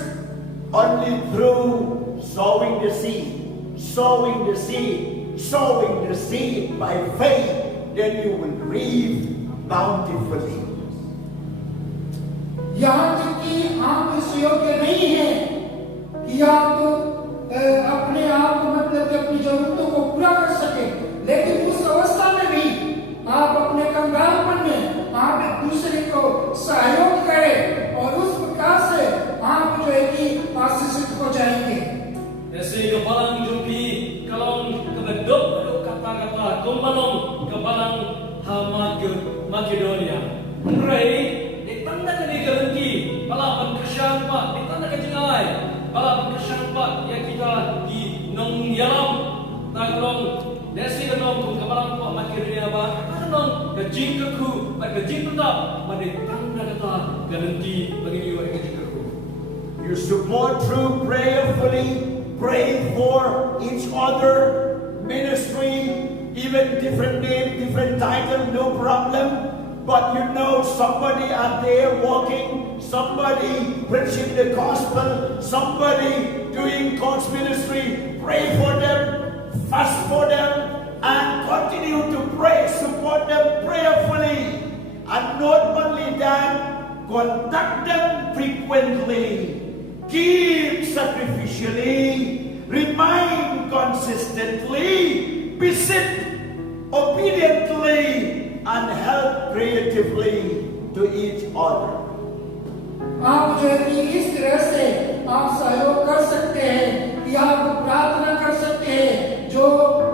only through sowing the seed, sowing the seed, sowing the seed by faith, then you will reap bountifully. यहाँ तक कि आप इस योग्य नहीं हैं कि आप अपने आप को मतलब कि अपनी जरूरतों को पूरा कर सके, लेकिन उस अवस्था में भी आप अपने कंगालपन में आप एक दूसरे को सहयोग करें और उस प्रकार से आप जो है कि आशीषित हो जाएंगे. Kasi kabalang jumpi kalong kabadok kata-kata kumbalong kabalang ha Macedonia. Menrai ditanda kani garanti palapan kesyan pa ditanda kajingay palapan kesyan pa yang kita di nong yalam taglong desi kanong kung kabalang pa Macedonia ba kanong kajing kaku at kajing tetap maditanda kata garanti pagiliwa kajing kaku. You support through prayerfully. Pray for each other, ministry, even different name, different title, no problem. But you know somebody out there walking, somebody preaching the gospel, somebody doing God's ministry. Pray for them, fast for them, and continue to pray, support them prayerfully. And not only that, contact them frequently. Give sacrificially, remind consistently, visit obediently and help creatively to each other. आप जो है कि इस तरह से आप सहयोग कर सकते हैं कि आप प्रार्थना कर सकते हैं, जो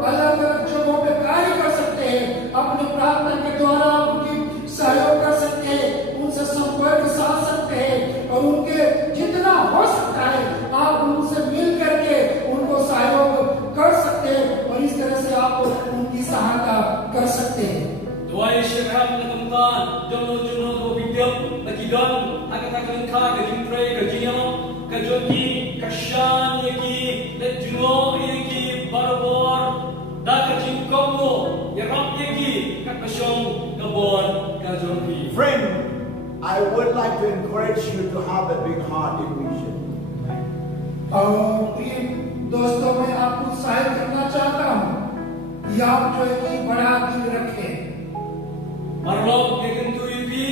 अलग अलग जगहों पे कार्य कर सकते हैं, अपने प्रार्थना के द्वारा आप उनकी सहयोग कर सकते हैं, उनसे संपर्क साध सकते हैं और उनके जितना हो सकता है आप उनसे मिल करके उनको सहयोग कर सकते हैं और इस तरह से आप उनकी सहायता कर सकते हैं। Doa syekhan teman-teman, jono-jono ko bidang nakidang agak-agak ka gajingpre gajinyo kajoki kasyan yaki lejuno yaki barbor da kajingkomo yarap yaki kakasyong gabon kajoki. Friend, I would like to encourage you to have a big heart in mission. प्रिय दोस्तों, मैं आपको उत्साहित करना चाहता हूँ कि आप जो है कि बड़ा दिल रखें। Marlok yakin tuipi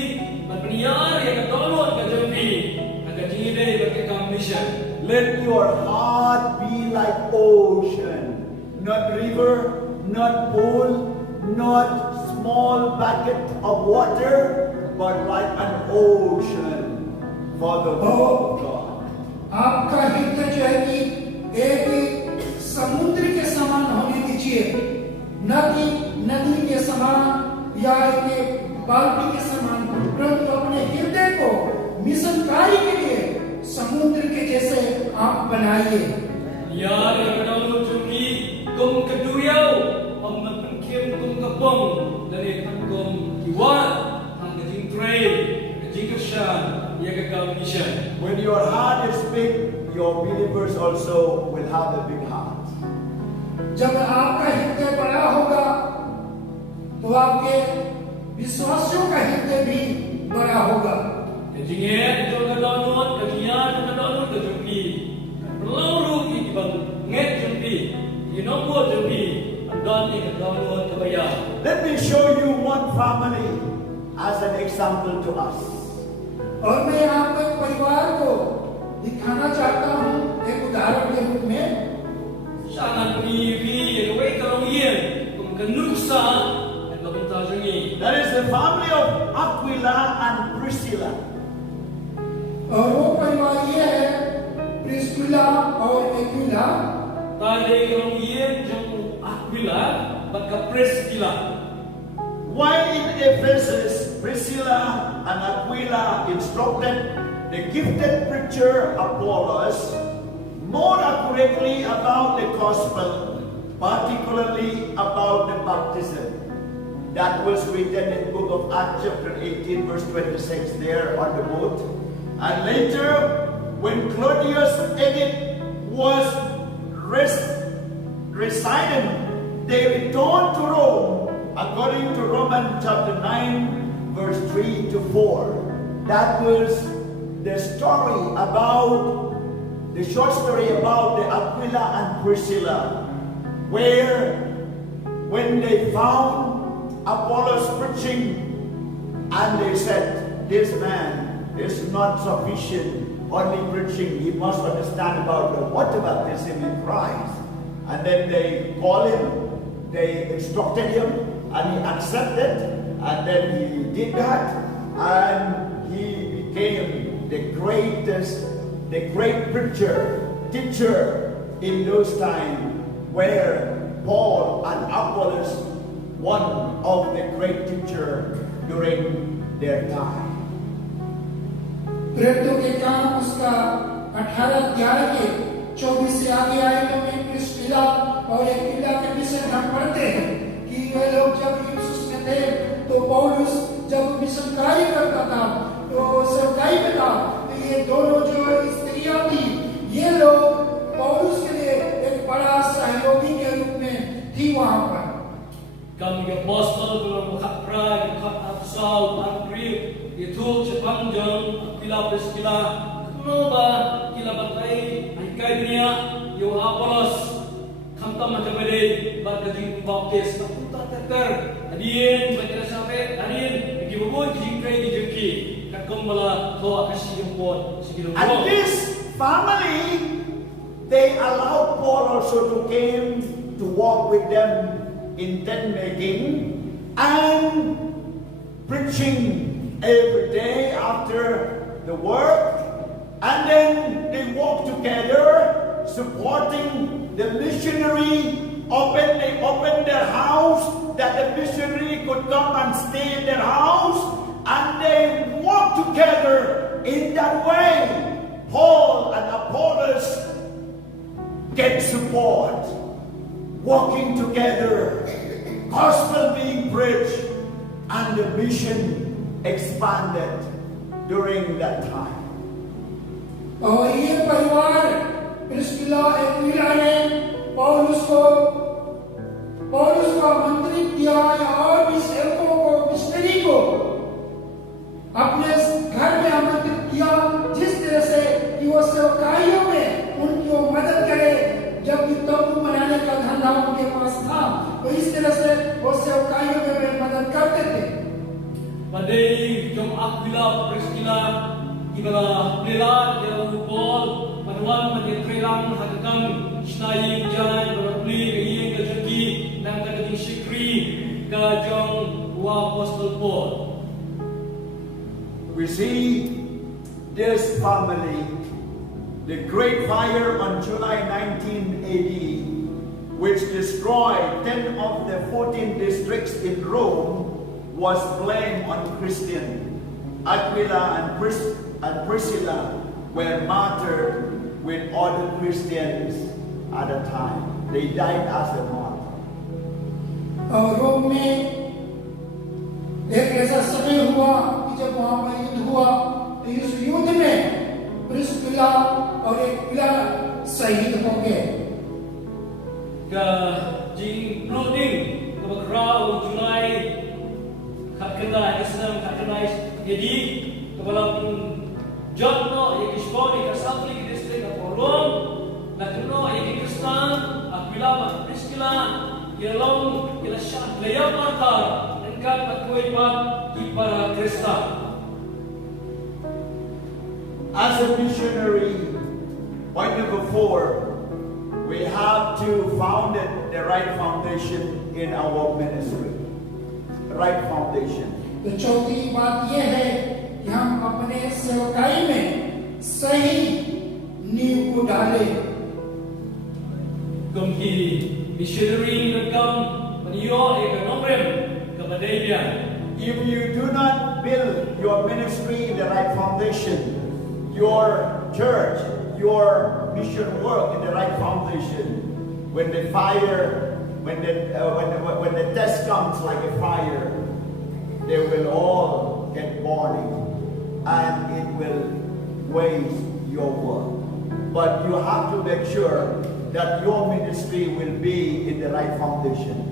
matniyar yakin dolot kajoki kajingide bakikam mission. Let your heart be like ocean, not river, not pool, not small bucket of water, but like an ocean for the work of God. आपका हृदय जो है कि एक समुद्र के समान होने दीजिए, न कि नदी के समान या एक बाल्टी के समान, परंतु अपने हृदय को मिशन कार्य के लिए समुद्र के जैसे आप बनाइए। Yar yang dalam cuci kum keduyau, om penkim kum kepong dari tangkum kiwat, hang kajing tray, kajing kersan, ya kekal mission. When your heart is big, your believers also will have a big heart. जब आपका हृदय बड़ा होगा तो आपके विश्वासियों का हृदय भी बड़ा होगा। Kajingnya itu kedonut, kajingnya kedonut kejupi, peluru di bang nget jupi, inopo jupi, andon ni kedonut kebayar. Let me show you one family as an example to us. और मैं आपको एक परिवार को दिखाना चाहता हूँ एक उदाहरण के रूप में। Sangat pipi, yang kau kalau ien, kum kenuksa, yang kau tajangi. That is the family of Aquila and Priscilla. और वो परिवार ये है प्रिस्किला और Aquila. Tadi kalau ien jauh Aquila, baka Priscilla. While in Ephesus, Priscilla and Aquila instructed the gifted preacher Apollos more accurately about the gospel, particularly about the baptism. That was written in the book of Acts chapter 18 verse 26 there on the boat. And later, when Claudius Edith was residing, they returned to Rome according to Romans chapter 9 verse 3 to 4. That was the story about the short story about the Aquila and Priscilla, where when they found Apollos preaching, and they said, this man is not sufficient only preaching, he must understand about the water baptism in Christ. And then they called him, they instructed him, and he accepted, and then he did that, and he became the great preacher, teacher in those times, where Paul and Apollos, one of the great teacher during their time. प्रेरितों के काम उसका 18 अध्याय के 24 से आगे आए तो में प्रिस्किला और एक्विला के विषय हम पढ़ते हैं कि वे लोग जब यीशु में थे तो पौलुस जब मिशन कार्य करता था तो सरकारी में था, तो ये दोनों जो स्त्रियां थी ये लोग पौलुस के लिए एक बड़ा सहयोगी के रूप में थी वहां पर। Kami apostol dalam khapra, khap afsal, angkri, itu sepanjang Aquila Priscilla, kenapa kila batai, angkai dunia, yo Apolos, kamta macam beri, bagajing baptis, kaputa teter, adien, baca sampai, adien, digibubun, jingkai dijeki, kakumbala, toa kasih jumpon, segini. And this family, they allowed Paul also to came to walk with them in tent making and preaching every day after the work. And then they walk together, supporting the missionary. They open their house that the missionary could come and stay in their house. And they walk together in that way. Paul and Apollos get support, walking together, gospel being preached, and the mission expanded during that time. और ये परिवार Priscilla Aquila ने पौलुस को आमंत्रित किया या और भी सेवकों को, मिशनरी को अपने घर में आमंत्रित किया, जिस तरह से कि वो सेवकाइयों में उनकी वो मदद करे। जब तंबू बनाने का धंधा उनके पास था, तो इस तरह से वो सेवकाइयों में मदद करते थे। Padahal jom Aquila, Priscilla, ibalah pelat yang Paul, manuan menyetrang hadakan Shnai Jan, berpuli kaya kejaki dan kejaki Shikri kajong wa Apostle Paul. We see this family, the great fire on July 19 AD, which destroyed 10 of the 14 districts in Rome, was blamed on Christian. Aquila and Priscilla were martyred with other Christians at the time. They died as a martyr. रोम में एक ऐसा समय हुआ कि जब वहां पर युद्ध हुआ, तो इस युद्ध में प्रिस्किला और एक्विला शहीद हो गए। Jing floating ke crowd Julai kata Islam kata jadi kebalam jotno yang disponi ke South League District Khongkrom lakno yang Kristen Aquila Priscilla yelong ila syah layap mata engkan pakuai pat para Kristen. As a missionary, point number 4, we have to found the right foundation in our ministry. The right foundation. तो चौथी बात यह है कि हम अपने सेवकाई में सही नींव को डालें। Kumki missionary nakam paniyo Khongkrom kepada dia. If you do not build your ministry in the right foundation, your church, your mission work in the right foundation, when the fire, when the test comes like a fire, they will all get burning and it will waste your work. But you have to make sure that your ministry will be in the right foundation.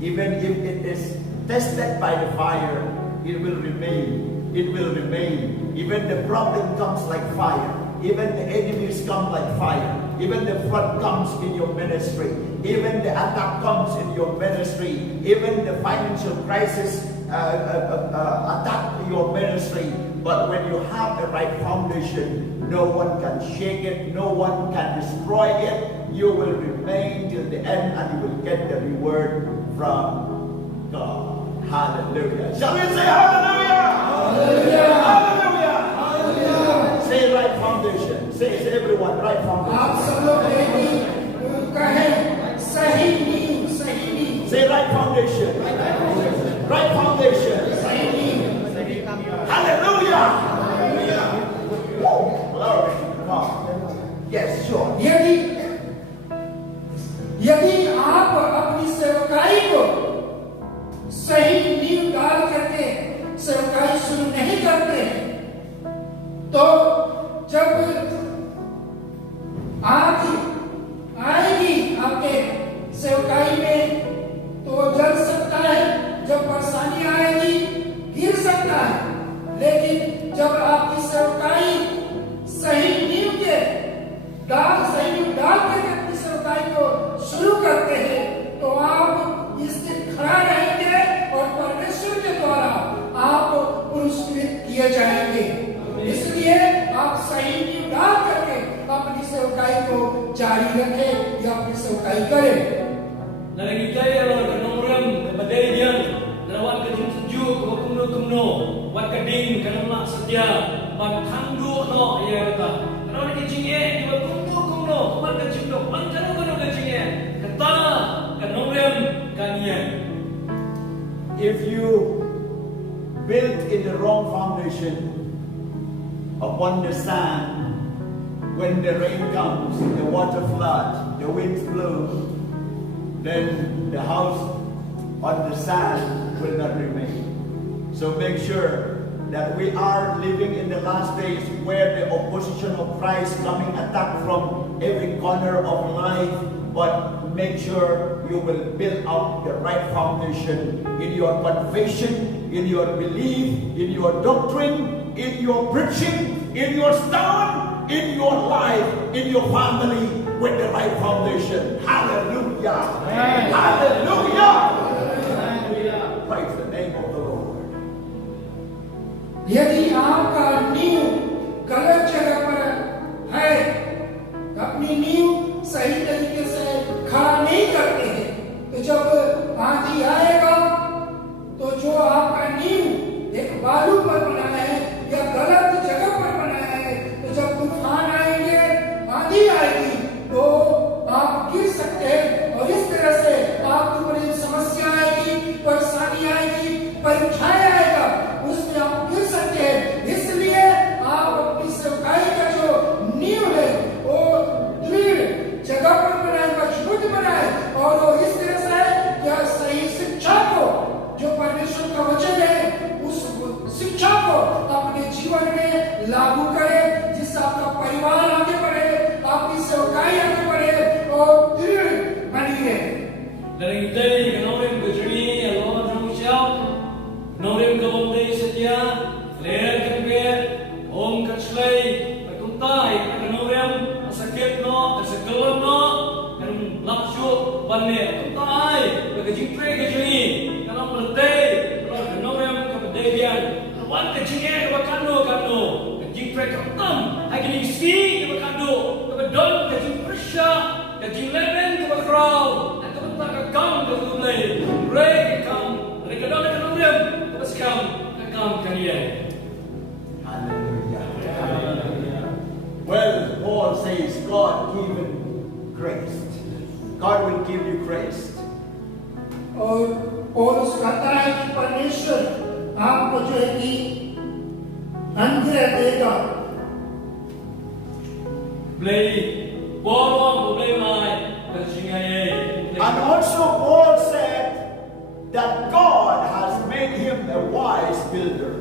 Even if it is tested by the fire, it will remain. It will remain. Even the problem comes like fire. Even the enemies come like fire. Even the flood comes in your ministry. Even the attack comes in your ministry. Even the financial crisis attack your ministry. But when you have the right foundation, no one can shake it. No one can destroy it. You will remain till the end and you will get the reward from God. Hallelujah. Shall we say hallelujah? Hallelujah. Hallelujah. Hallelujah. Say right foundation. Say everyone right foundation. आप सब लोग कहें सही नींव, सही नींव। Say right foundation. Right foundation. सही नींव। Hallelujah. Hallelujah. Glory. Come on. Yes, sure. यदि आप अपनी सेवकाई को सही नींव डाल करके सेवकाई शुरू नहीं करते, तो जब आएगी आपके सेवकाई में तो जल सकता है, जब परेशानी आएगी गिर सकता है। लेकिन जब आपकी सेवकाई सही नींव सही नींव डाल के अपनी सेवकाई को शुरू करते हैं, तो आप इससे खड़ा रहेंगे और परमेश्वर के द्वारा आप पुरस्कृत किए जाएंगे। इसलिए आप सही नींव डाल करके अपनी सेवकाई को जारी रखें या अपनी सेवकाई करें। Narangitay aro kanongram kabaday diyan. Narawan ka jing sejuk kumno wat kading kanamla setia magtangdu no iya kata. Narawan ka jing kumno wan ka jing no wan ka jing kata kanongram kanian. If you built in the wrong foundation upon the sand, when the rain comes, the water flood, the winds blow, then the house on the sand will not remain. So make sure that we are living in the last days where the opposition of Christ coming attack from every corner of life, but make sure you will build up the right foundation in your confession, in your belief, in your doctrine, in your preaching, in your stand, in your life, in your family, with the right foundation. Hallelujah! Amen. Hallelujah! Hallelujah. Praise the name of the Lord. यदि आपका नींव गलत जगह पर है, अपनी नींव सही तरीके से खड़ा नहीं करते हैं, तो जब आंधी आएगा तो जो आपका नींव एक बालू पर बना है या गलत जगह पर बना है, तो जब तूफान आएंगे, आंधी आएगी, तो आप गिर सकते हैं और इस तरह से आपके ऊपर समस्या आएगी, परेशानी आएगी, परीक्षाएं आएगा, उसमें आप गिर सकते हैं। इसलिए आप अपनी सेवकाई का जो नींव है वो दृढ़ जगह पर बनाए, मजबूत बनाए, और वो इस तरह से क्या सही शिक्षा को, जो परमेश्वर का वचन है, उस शिक्षा को अपने जीवन में लागू करें, जिससे आपका परिवार आगे बढ़े, आपकी सेवकाई आगे बढ़े और दृढ़ बनी रहे। Narangitay kanongram kajuni alon rumusyam nongram kabongday setia ler kanbe om kachlay patuntay kanongram masakit no kasagalan no kan laksyo banne tuntay kajingpre kajuni kanong berday kanongram kabadayyan wan kajingye kabakano kajingpre katam agini ski kabakano kabadon kajingpresya kajinglemen kabakraw Khongkrom ke Tunai, Ray Khongkrom, mereka dah Khongkrom, terus Khongkrom kalian. Hallelujah. Well, Paul says God given grace. God will give you grace. और पौलुस कहता है कि परमेश्वर आपको जो है कि अनुग्रह देगा। Play, Paul play mai, kerjanya And also Paul said that God has made him a wise builder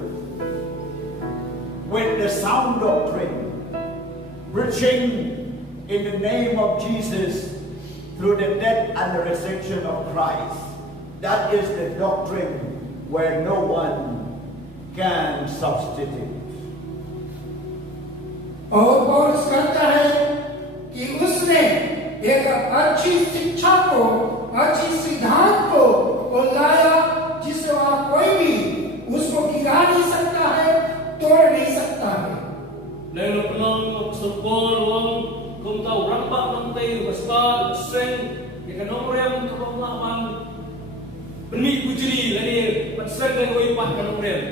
with the sound doctrine, preaching in the name of Jesus through the death and the resurrection of Christ. That is the doctrine where no one can substitute. और पौलुस कहता है कि उसने एक अच्छी शिक्षा को, अच्छी सिद्धांत को लाया, जिसे वहां कोई भी उसको गिरा नहीं सकता है, तोड़ नहीं सकता है। Lalu penong sepol wong kum tahu rampak penting besar seng ikan nomorem kepengalaman benih kujri lagi pasal dan wipah nomorem.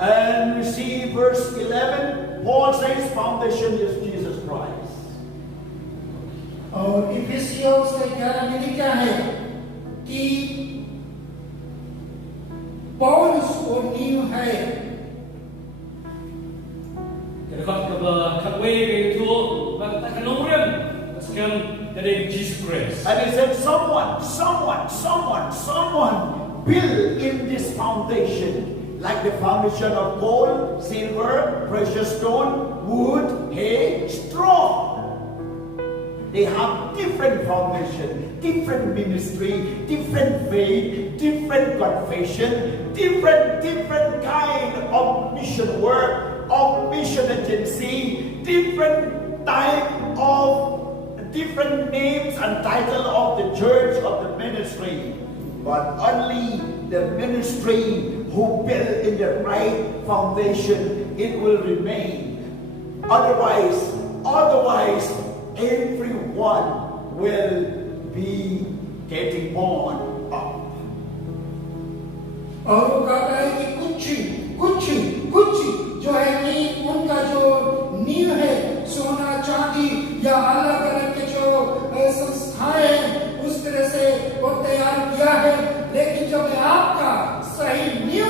And we see verse 11, Paul says foundation is Jesus Christ. और इफिसियों से 11 में लिखा है कि पौलुस और नींव है। Dekat ke katwe itu bakta nomorem sekian dari Jesus Christ. And he said someone build in this foundation, like the foundation of gold, silver, precious stone, wood, hay, straw. They have different foundation, different ministry, different faith, different confession, different kind of mission work, of mission agency, different type of different names and title of the church, of the ministry. But only the ministry who build in the right foundation, it will remain. Otherwise, everyone will be getting born up. और वो कहता है कि कुछ जो है कि उनका जो नींव है सोना चांदी या अलग अलग के जो संस्थाएं हैं उस तरह से वो तैयार किया है, लेकिन जब आपका सही नींव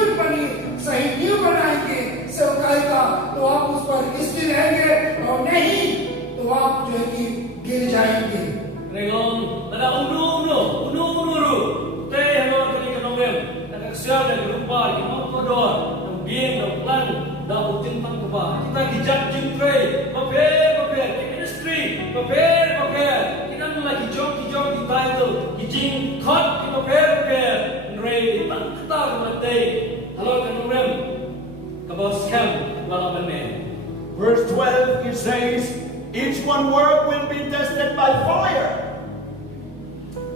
बनाएंगे सेवकाई का तो आप उस पर स्थिर रहेंगे, और नहीं तो आप जो है कि गिर जाएंगे। Rengon, ada unu, teh hello kali kenomem, ada siapa yang lupa, kita kodor, yang bien, yang plan, dah utin tang kuba, kita dijak jintray, paper, ministry, paper, kita lagi jom di title, kijing kot, kita paper, ray, tang kita kemadai, hello kenomem, kabos camp, malam ini. Verse 12 it says, each one work will be tested by fire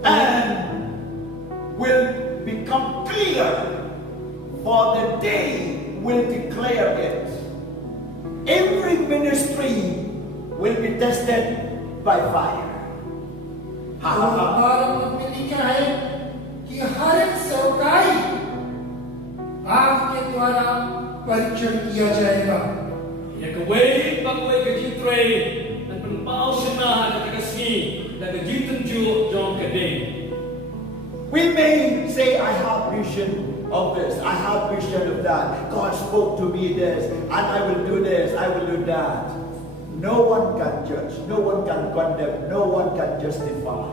and will become clear, for the day will declare it. Every ministry will be tested by fire. और में लिखा है कि हर एक सेवकाई आग के द्वारा परीक्षण किया जाएगा। Ya kaway ka jintray, dan penpao sina na kakasni, na kajintanju jong kading. We may say, I have vision of this, I have vision of that. God spoke to me this, and I will do this, I will do that. No one can judge, no one can condemn, no one can justify.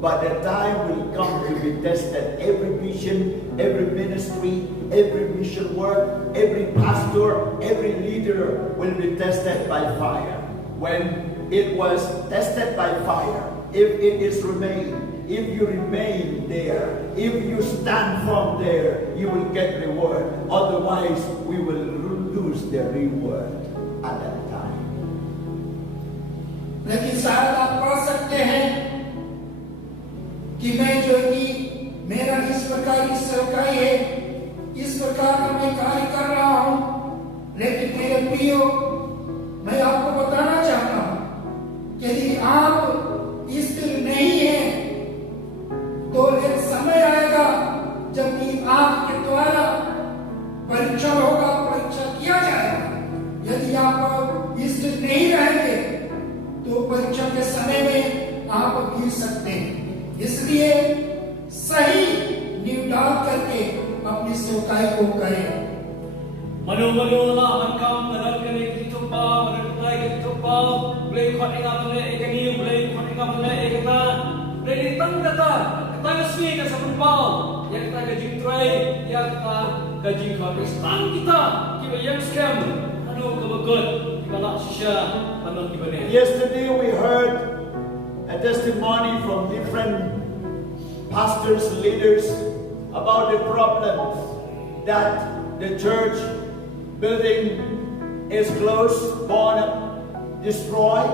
But the time will come to be tested. Every vision, every ministry, every mission work, every pastor, every leader will be tested by fire. When it was tested by fire, if it is remained, if you remain there, if you stand from there, you will get reward. Otherwise, we will lose the reward at that time. लेकिन शायद आप पढ़ सकते हैं कि मैं जो कि मेरा इस प्रकार की सेवकाई है, इस प्रकार का मैं कार्य कर रहा हूं, लेकिन मेरे प्रियो, मैं आपको बताना चाहता हूं कि यदि आप स्थिर नहीं हैं, तो एक समय आएगा जबकि आपके द्वारा परीक्षा होगा, परीक्षा किया जाएगा। यदि आप स्थिर नहीं रहेंगे तो परीक्षा के समय में आप गिर सकते हैं। इसलिए सही नींव डाल करके अपनी सेवकाई को करें। Manu la mankam naral kani kitupa, naral kitupa, boleh kuat ingat boleh ekani, boleh kuat ingat boleh ekata, boleh ditang kata, kita ngasih ke sepuluh, ya kita gaji try, ya kita gaji kau istang kita yang scam, kebagut, kita nak sisa, anu kita ni. Yesterday we heard a testimony from different pastors, leaders about the problems that the church building is closed, born destroyed,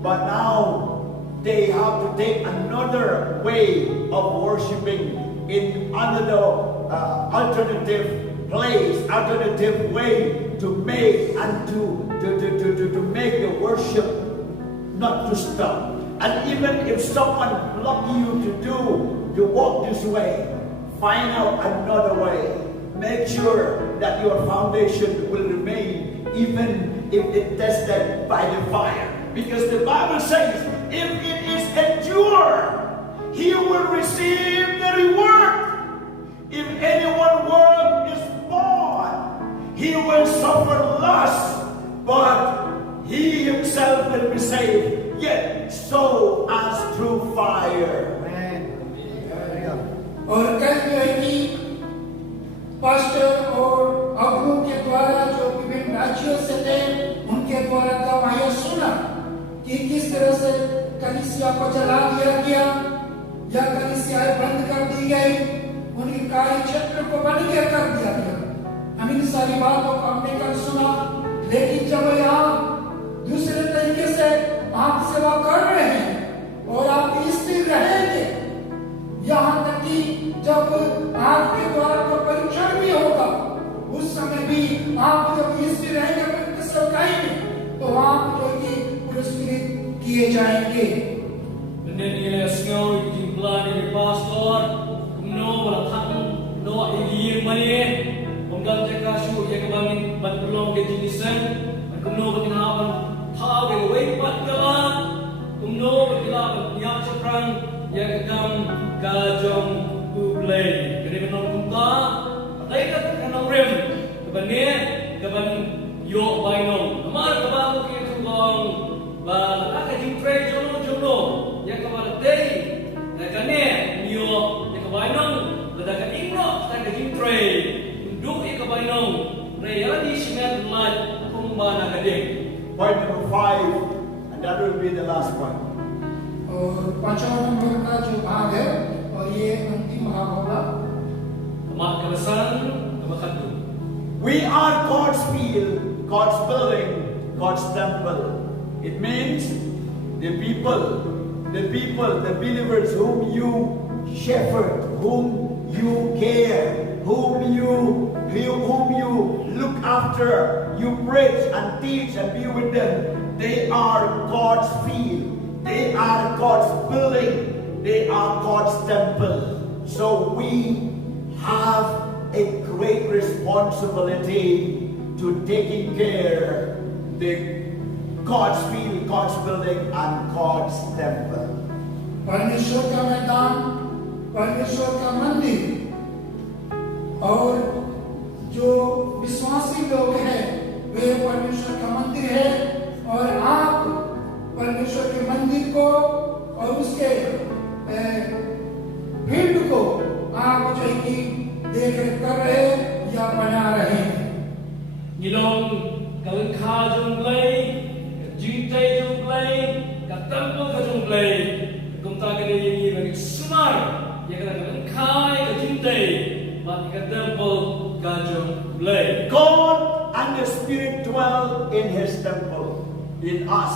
but now they have to take another way of worshiping in another alternative place, alternative way to make and to make the worship not to stop. And even if someone block you to walk this way, find out another way. Make sure that your foundation will remain even if it's tested by the fire. Because the Bible says, if it is endured, he will receive the reward. If anyone work is born, he will suffer loss, but he himself will be saved, yet so as through fire. और कल जो है कि pastor और अगुओं के द्वारा जो विभिन्न राज्यों से थे, उनके द्वारा गवाहियां सुना कि किस तरह से कलीसिया को जला दिया गया या कलीसियाएं बंद कर दी गई, उनके कार्य क्षेत्र को बंद कर दिया गया। हम इन सारी बातों को हमने कल सुना, लेकिन जब आप दूसरे तरीके से आप सेवा कर रहे हैं और आप स्थिर रहेंगे, यहाँ तक कि जब आपके द्वारा का परीक्षण भी होगा, उस समय भी आप जब स्थिर रहेंगे अपने सेवकाई में, तो आप जो कि पुरस्कृत किए जाएंगे। Benar dia sengaja kasu ya kabangin ban belong ke jinisan kumno baginawan thaw ke wei pat kala kumno bagilawan yak saprang ya kagam kajong ublay kene menon kumta patay ka kanang rem kabane kaban yo bainong amar kabang ke tubang ba akajing trade jono ya kabal day na kane yo ya kabainong badaka ingno takajing trade duk ikabainong reality simet mat kumbana kading. Point number 5, and that will be the last one. और पांचवा number का जो भाग है और ये अंतिम भाग होगा Amat kabasan, kabakadu. We are God's field, God's building, God's temple. It means the believers whom you shepherd, whom you care, whom you look after, you preach and teach and be with them. They are God's field. They are God's building. They are God's temple. So we have a great responsibility to taking care the God's field, God's building, and God's temple. परमेश्वर का मैदान, परमेश्वर का मंदिर और जो विश्वासी लोग हैं वे परमेश्वर का मंदिर है और आप परमेश्वर के मंदिर को और उसके फील्ड को आप जो है कि देख रेख कर रहे या बना रहे हैं Nilong kalun kha jung play, jingtai jung play, katampo ka jung play. Kumta ka ni bagi sumar, ya ka kalun khai ka jingtai, but katampo ka jung play. God and the Spirit dwell in His temple, in us,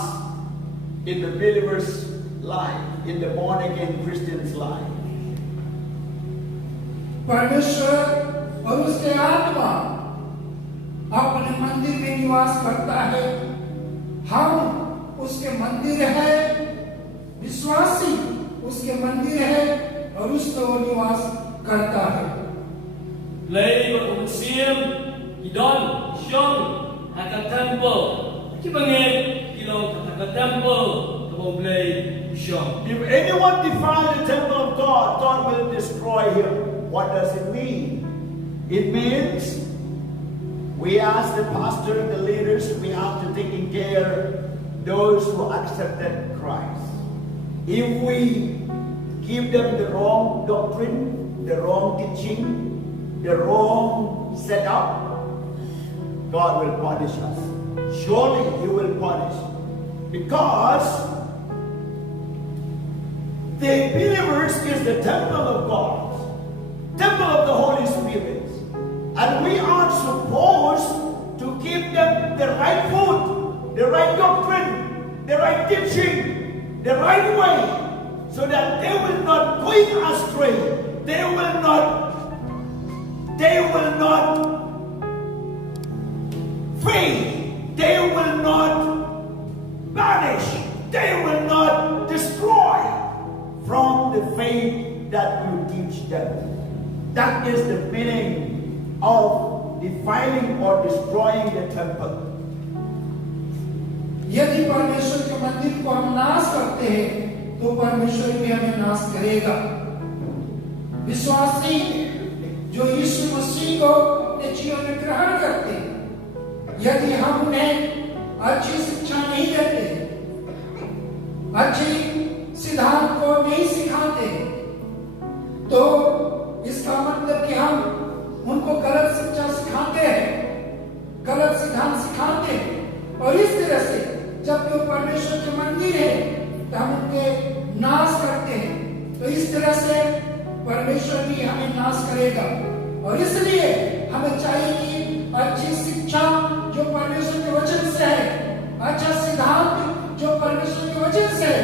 in the believer's life, in the born-again Christian's life. परमेश्वर और उसके आत्मा अपने मंदिर में निवास करता है हम उसके मंदिर है विश्वासी उसके मंदिर है और उसमें वो निवास करता है Play but siam, idon, shong, haka temple. Kibangin, kilong haka temple, kabo play, shong. If anyone defile the temple of God, God will destroy him. What does it mean? It means we as the pastor and the leaders, we have to take care those who accepted Christ. If we give them the wrong doctrine, the wrong teaching, the wrong setup, God will punish us. Surely He will punish. Because the believers is the temple of God, temple of the Holy Spirit. And we are supposed to give them the right food, the right doctrine, the right teaching, the right way, so that they will not go astray. They will not fade. They will not vanish. They will not destroy from the faith that you teach them. That is the meaning of defiling or destroying the temple. यदि परमेश्वर के मंदिर को हम नाश करते हैं तो परमेश्वर भी हमें नाश करेगा विश्वासी जो यीशु मसीह को अपने जीवन में ग्रहण करते हैं यदि हम उन्हें अच्छी शिक्षा नहीं देते अच्छी सिद्धांत को नहीं सिखाते तो इसका मतलब कि हम उनको गलत शिक्षा सिखाते हैं गलत सिद्धांत सिखाते हैं और इस तरह से जब वो परमेश्वर के मंदिर है तो हम उनके नाश करते हैं तो इस तरह से परमेश्वर भी हमें नाश करेगा और इसलिए हमें चाहिए कि अच्छी शिक्षा जो परमेश्वर के वचन से है अच्छा सिद्धांत जो परमेश्वर के वचन से है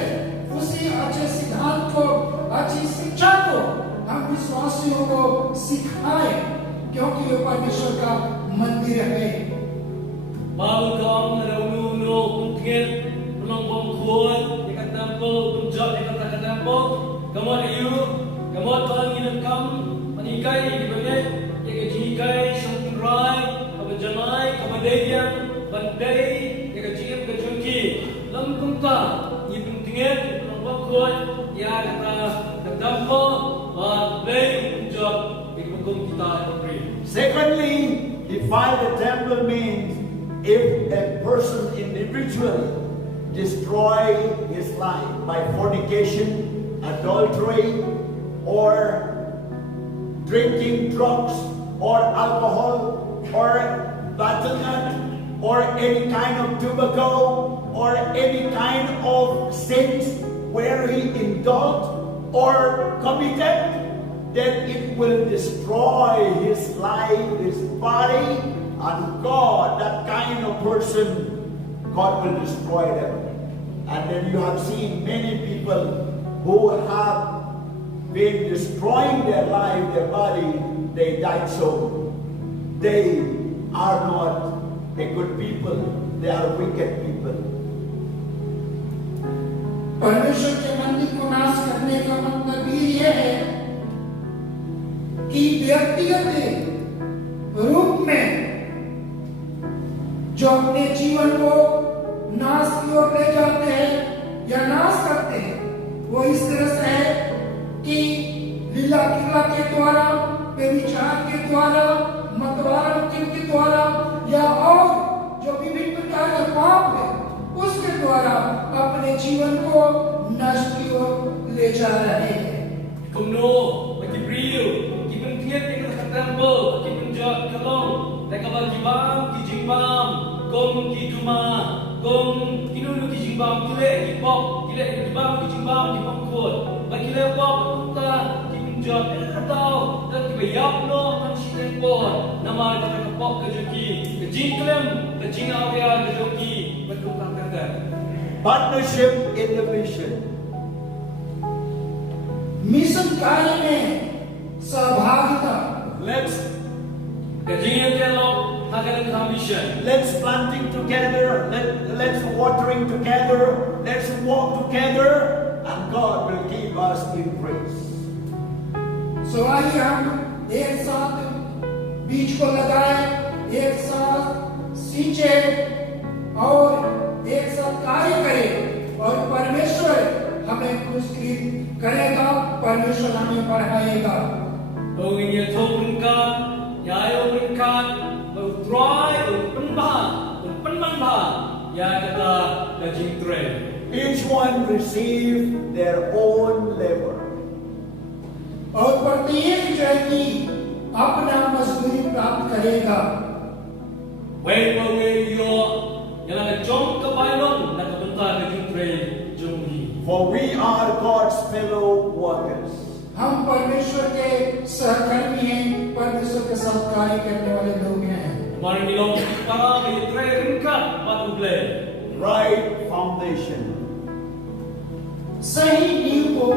उसी अच्छे सिद्धांत को अच्छी शिक्षा को हम विश्वासियों को सिखाएं क्योंकि वे परमेश्वर का मंदिर है Balgam raunu kuntgen pulang bongkhuat dekat temple tunjak dekat temple kamot iu kamot orang ini kam panikai di bagai yang jikai shangrai Pagidayang Banday Yakajim Kajunki Lam Kumta Ibn Tinget Ibn Bakot Ya Kata Nagdampo Bay Job Ibn Kita Pagri. Secondly, defile the temple means if a person individually destroy his life by fornication, adultery, or drinking drugs, or alcohol, or battle nut, or any kind of tobacco, or any kind of sins where he indulged or committed, then it will destroy his life, his body, and God, that kind of person, God will destroy them. And then you have seen many people who have been destroying their life, their body, they died so. They are not a good people, they are wicked people. परमेश्वर के मंदिर को नाश करने का मतलब ये है कि व्यक्तिगत रूप में जो अपने जीवन को नाश की ओर ले जाते हैं या नाश करते हैं, वो इस तरह से है कि लीला क्रीड़ा के द्वारा, व्यभिचार के द्वारा, मतवारंती के द्वारा या और जो विभिन्न प्रकार के पाप है उसके द्वारा अपने जीवन को नष्ट की ओर ले जा रहे हैं. Kumno, Makibriyo, Kipun Tiet, Kipun Kipun Jot, Kalong, Lekabal Kibam, Kijimbam, Kom Kiduma, Kom Kinunu Kijimbam, Kile, Kipok, Kile, Kibam, Kijimbam, Kipok Kod, Bakile Wap, Kuta, Kipun Jot, Katao, dan Kibayap no, Kanshikan Kod, Namar Kapok Kajuki, Kajinklem, Kajinawya Kajuki, Bertukang Kakak. Partnership in the mission. Mission कार्य में सहभागिता. Let's Let's planting together, let's watering together, let's walk together, and God will keep us in praise. So आइए हम एक साथ बीज को लगाएं, एक साथ सींचे और एक साथ कार्य करें, और परमेश्वर हमें पुरस्कृत करेगा, परमेश्वर हमें बढ़ाएगा. Each one receive their own labor. और प्रत्येक जो है कि अपना मजदूरी प्राप्त करेगा. For we are God's fellow workers. हम परमेश्वर के सहकर्मी हैं, परमेश्वर के साथ कार्य करने वाले लोग हैं. Right foundation. सही नींव को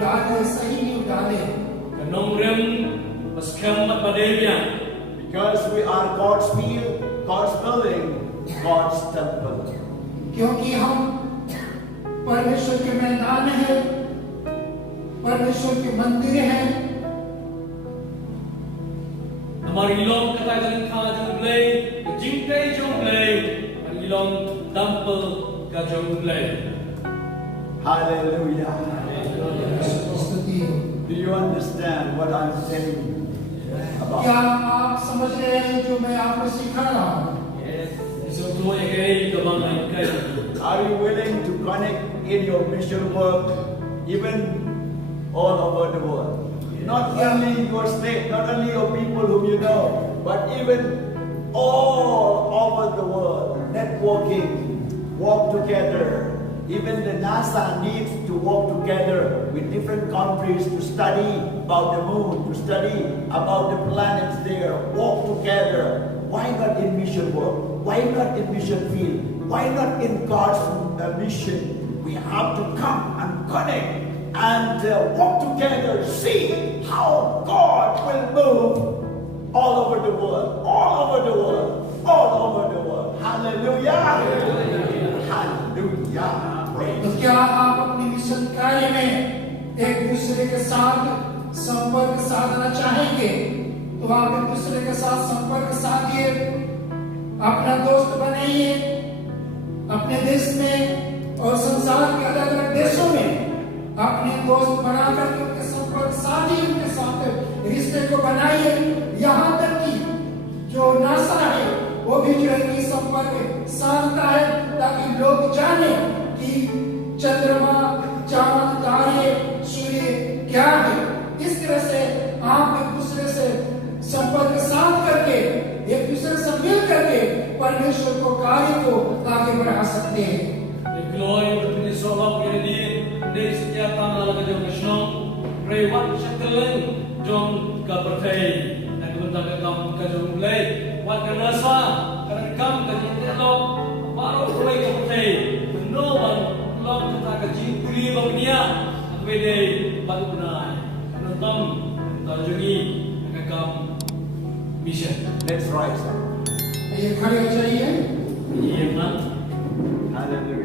डालें, सही नींव डालें. Because we are God's field, God's building, God's temple. क्योंकि हम परमेश्वर के मैदान हैं, परमेश्वर के मंदिर हैं. Hallelujah. स्तुति हो. Do you understand what I'm telling you about? क्या आप समझ रहे हैं जो मैं आपको सिखा रहा हूँ? Are you willing to connect in your mission work even all over the world? Not only your state, not only your people whom you know, but even all over the world. Networking, walk together. Even the NASA needs to work together with different countries to study about the moon, to study about the planets there. Walk together. Why not in mission work? Why not in mission field? Why not in God's mission? We have to come and connect and walk together, see how God will move all over the world, all over the world, all over the world. Hallelujah! Hallelujah! तो क्या आप अपने mission कार्य में एक दूसरे के साथ संपर्क साधना चाहेंगे? तो आप एक दूसरे के साथ संपर्क साधिए अपना दोस्त बनाइए अपने देश में और संसार के अलग अलग देशों में अपने दोस्त बनाकर के उनके संपर्क साथी उनके साथ रिश्ते को बनाइए। यहाँ तक कि जो नासा है वो भी जो है कि संपर्क साधता है ताकि लोग जाने कि चंद्रमा चांद तारे सूर्य क्या है। इस तरह से आप एक दूसरे से संपर्क साध करके एक दूसरे से मिल करके परमेश्वर को कार्य को आगे बढ़ा सकते हैं। Glory berpindah solat kini di setiap tanggal kejauh kesnong rewat sekeleng jom kapertai dan kebentak kam kejauh mulai wat kenasa karena kam kejauh telok baru mulai kapertai menolong long kita kejauh kuli bapnia bede batu benar karena tam tajungi kam mission. Let's rise. ये खड़े हो जाइए। Iya man. Hallelujah.